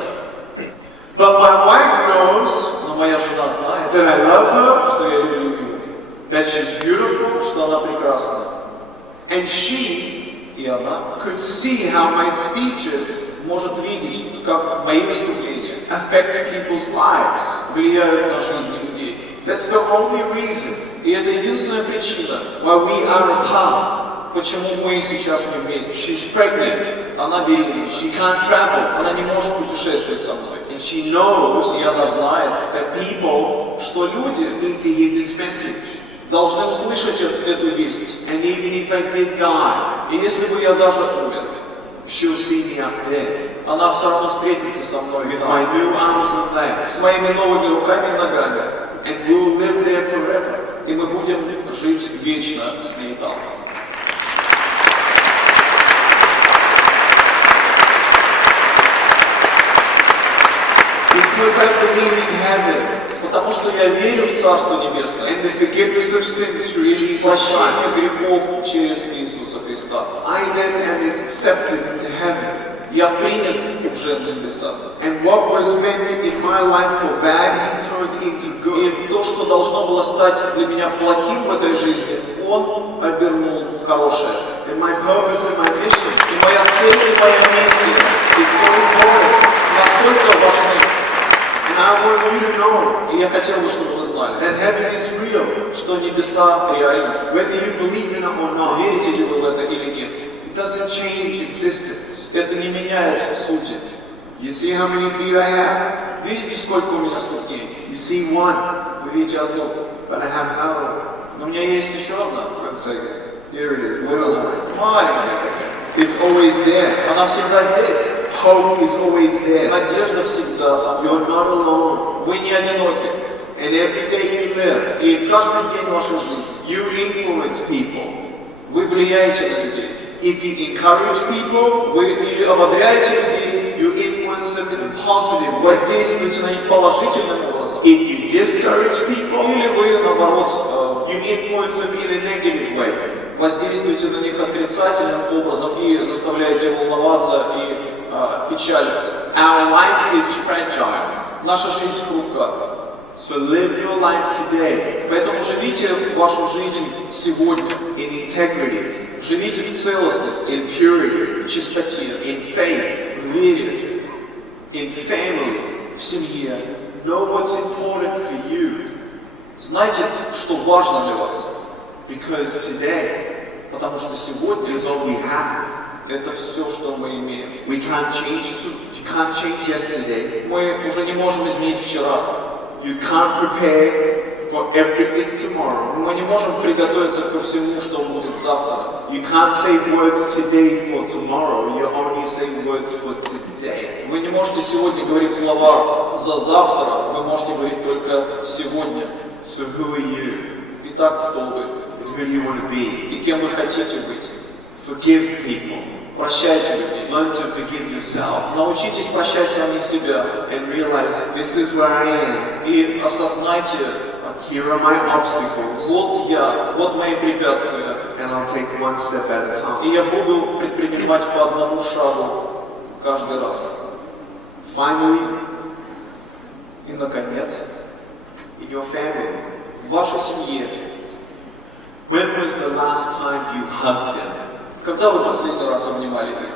But my wife knows Но моя жена знает, that I love her, что я люблю ее, that she's beautiful, что она прекрасна. and she И она could see how my speeches может видеть, как мои выступления affect people's lives. влияют на жизни людей. That's the only reason И это единственная причина, why we are apart. почему мы сейчас не вместе. She's pregnant. Она беременна. She can't travel. Она не может путешествовать со мной. And she knows И она знает, that people что люди need to hear this message. должны услышать эту весть. And even if I did die, И если бы я даже умер, she'll see me up there она все равно встретится со мной with там, my new arms and legs. с моими новыми руками и ногами. And we'll live there forever. И мы будем жить вечно с ней там. Because I believe in heaven Потому что я верю в Царство Небесное and the forgiveness of sins through и Jesus прощение Christ. грехов через Иисуса Христа. I then am accepted into heaven. Я принят уже на небесах. And what was meant in my life for bad, He turned into good. И то, что должно было стать для меня плохим в этой жизни, Он обернул в хорошее. And my purpose and my mission И моя цель и моя миссия is so important. настолько важны. And I want you to know И я хотел бы, чтобы вы знали, that heaven is real, что небеса реальны. whether you believe in it or not. Верите ли вы в это или нет? It doesn't change existence. Это не меняет сути. You see how many feet I have? Видите, сколько у меня ступней? You see one, Вы видите одну. but I have another one. Но у меня есть еще одна. One second. Here it is, Вот little она. one. Маленькая такая. It's always there. Она всегда здесь. Hope is always there. Надежда всегда со мной. You're not alone. Вы не одиноки. And every day you live, И каждый день вашей жизни you influence people. вы влияете на людей. If you encourage people, Вы или ободряете людей, you influence them in a positive way. воздействуете на них положительным образом. If you discourage people, Или вы, наоборот, you influence them in a negative way. воздействуете на них отрицательным образом и заставляете волноваться и печалиться. Our life is fragile. Наша жизнь хрупка. So live your life today Поэтому живите вашу жизнь сегодня. in integrity, Живите в целостности, in purity, в чистоте, in faith, в вере, in family. в семье. Know what's important for you, Знайте, что важно для вас. because today Потому что сегодня is all we have. это все, что мы имеем. You can't change yesterday. Мы уже не можем изменить вчера. You can't prepare for everything tomorrow. Мы не можем приготовиться ко всему, что будет завтра. You can't say words today for tomorrow. You only say words for today. Вы не можете сегодня говорить слова за завтра, вы можете говорить только сегодня. So who are you? Итак, кто вы? Who do you want to be? И кем вы хотите быть? Forgive people. Прощайте людей. Learn to forgive yourself. Научитесь прощать самих себя. And realize this is where I am. И осознайте, Here are my obstacles. вот я, вот мои препятствия. And I'll take one step at a И time. я буду предпринимать по одному шагу каждый раз. Finally, И, наконец, in your family, в вашей семье. when was the last time you hugged them? Когда вы последний раз обнимали их?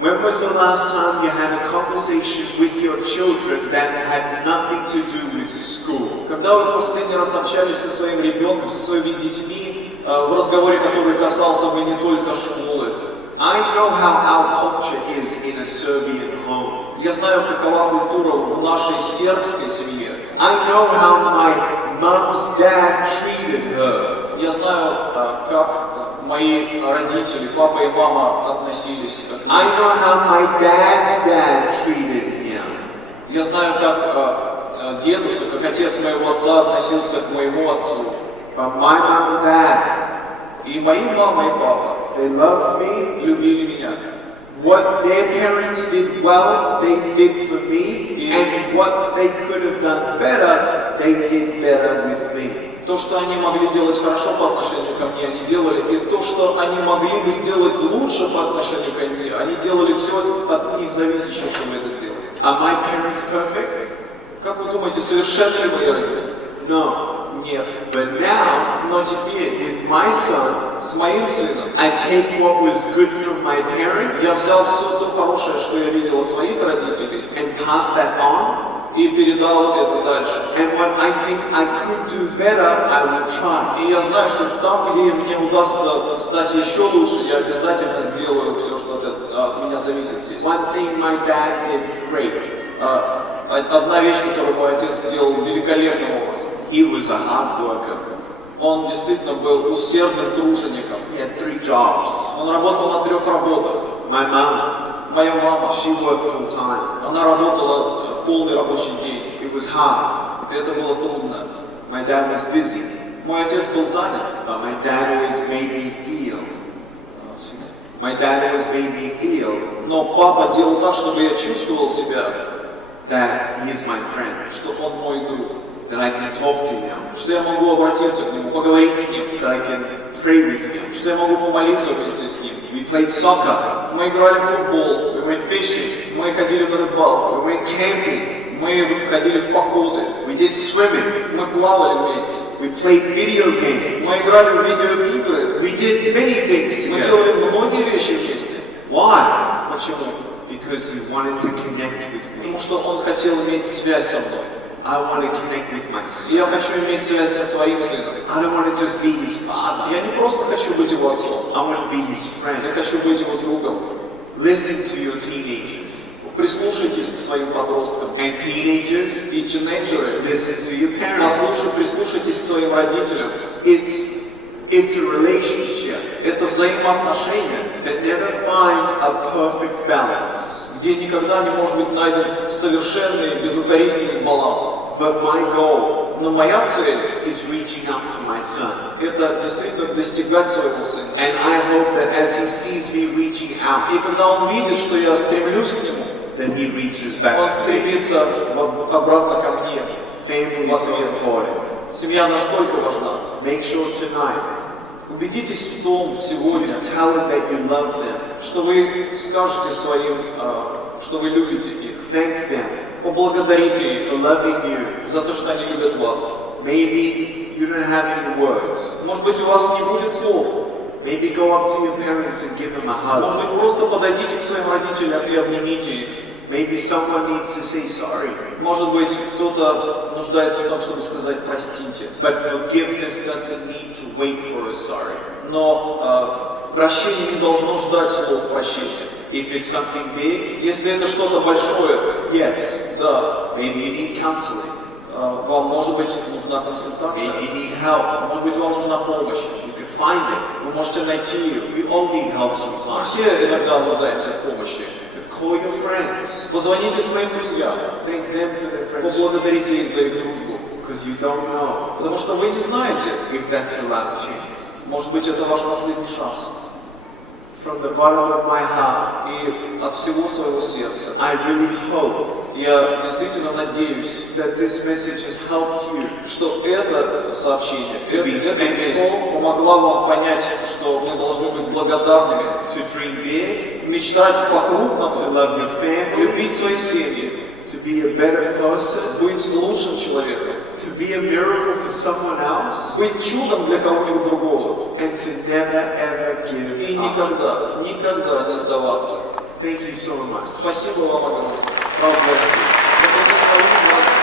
When was the last time you had a conversation with your children that had nothing to do with school? Когда вы последний раз общались со своим ребенком, со своими детьми, в разговоре, который касался бы не только школы? I know how our culture is in a Serbian home. Я знаю, какова культура в нашей сербской семье. I know how my mom's dad treated her. Я знаю, как мои родители, папа и мама относились к I ней. know how my dad's dad treated him. Я знаю, как дедушка, как отец моего отца относился к моему отцу. But my mom and dad, И мои мама и папа they loved me. любили меня. What their parents did well, they did for me. And what they could have done better, they did better with me. То, что они могли делать хорошо по отношению ко мне, они делали. И то, что они могли бы сделать лучше по отношению ко мне, они делали все от них зависящее, чтобы это сделать. Are my parents perfect? Как вы думаете, совершенны ли мои родители? No. Нет. But now, Но теперь with my son, с моим сыном I take what was good from my parents я взял все то хорошее, что я видел от своих родителей, and pass that on. и передал это дальше. And what I think I could do better, I will try. И я знаю, что там, где мне удастся стать еще лучше, я обязательно сделаю все, что от меня зависит здесь. One thing my dad did great. Одна вещь, которую мой отец сделал великолепным образом. He was a hard worker. Он действительно был усердным тружеником. He had 3 jobs. Он работал на 3 работах. My mom, Моя мама, she worked full time. она работала полный рабочий день. It was hard. Это было трудно. My dad was busy, Мой отец был занят. but my dad always made me feel. My dad always made me feel Но папа делал так, чтобы я чувствовал себя, that he is my friend, что он мой друг, that I can talk to him, что я могу обратиться к нему, поговорить с ним, that I can pray with him. что я могу помолиться вместе с ним. We played soccer, Мы играли в футбол, we went fishing, мы ходили на рыбалку, we went camping, мы ходили в походы, we did swimming, мы плавали вместе, we played video games. мы играли в видеоигры, We did many things мы together. делали многие вещи вместе. Why? Почему? Because he wanted to connect with me. Потому что он хотел иметь связь со мной. I want to connect with my И я son. хочу иметь связь со своим сыном. I don't want to just be his father. Я не просто хочу быть его отцом, I want to be his я friend. хочу быть его другом. Listen to your teenagers. Прислушайтесь к своим подросткам. And teenagers, И тинейджеры, listen to your parents. прислушайтесь к своим родителям. It's a relationship Это взаимоотношения, that never finds a perfect balance. где никогда не может быть найден совершенный, безукоризненный баланс. But my goal Но моя цель is reaching out to my son. – это действительно достигать своего сына. And I hope that as he sees me reaching out, И когда он видит, что я стремлюсь к нему, that he reaches он back to me. стремится обратно ко мне. Family is so important. Семья настолько важна. Make sure tonight Убедитесь в том сегодня, tell them that you love them. что вы скажете своим, что вы любите их. Thank them поблагодарите их for loving you. за то, что они любят вас. Maybe you don't have any words. Может быть, у вас не будет слов. Maybe go up to your parents and give them a Может hug. быть, просто подойдите к своим родителям и обнимите их. Maybe someone needs to say sorry. Может быть, кто-то нуждается в том, чтобы сказать простите. But forgiveness doesn't need to wait for a sorry. Но прощение не должно ждать слов прощения. If it's something big, Если это что-то большое, yes. да, Maybe you need counseling. вам, может быть, нужна консультация, Maybe you need help. может быть, вам нужна помощь, You can find it. вы можете найти ее. We all need help Мы sometimes. все иногда нуждаемся в помощи. But call your friends. Позвоните своим друзьям, Thank them for their friendship. поблагодарите их за их дружбу. Because you don't know Потому что вы не знаете, if that's your last chance. может быть, это ваш последний шанс. From the bottom of my heart, И от всего своего сердца I really hope я действительно надеюсь, that this message has helped you что это сообщение, To be эта весть thankful. помогла вам понять, что мы должны быть благодарными, to dream big, мечтать to по-крупному, love your family, любить свои семьи, to be a better person, быть лучшим человеком, to be a miracle for someone else, быть чудом для кого-нибудь другого and to never ever give и up. никогда не сдаваться. Thank you so much. Спасибо вам огромное. God bless you. Да благословит вас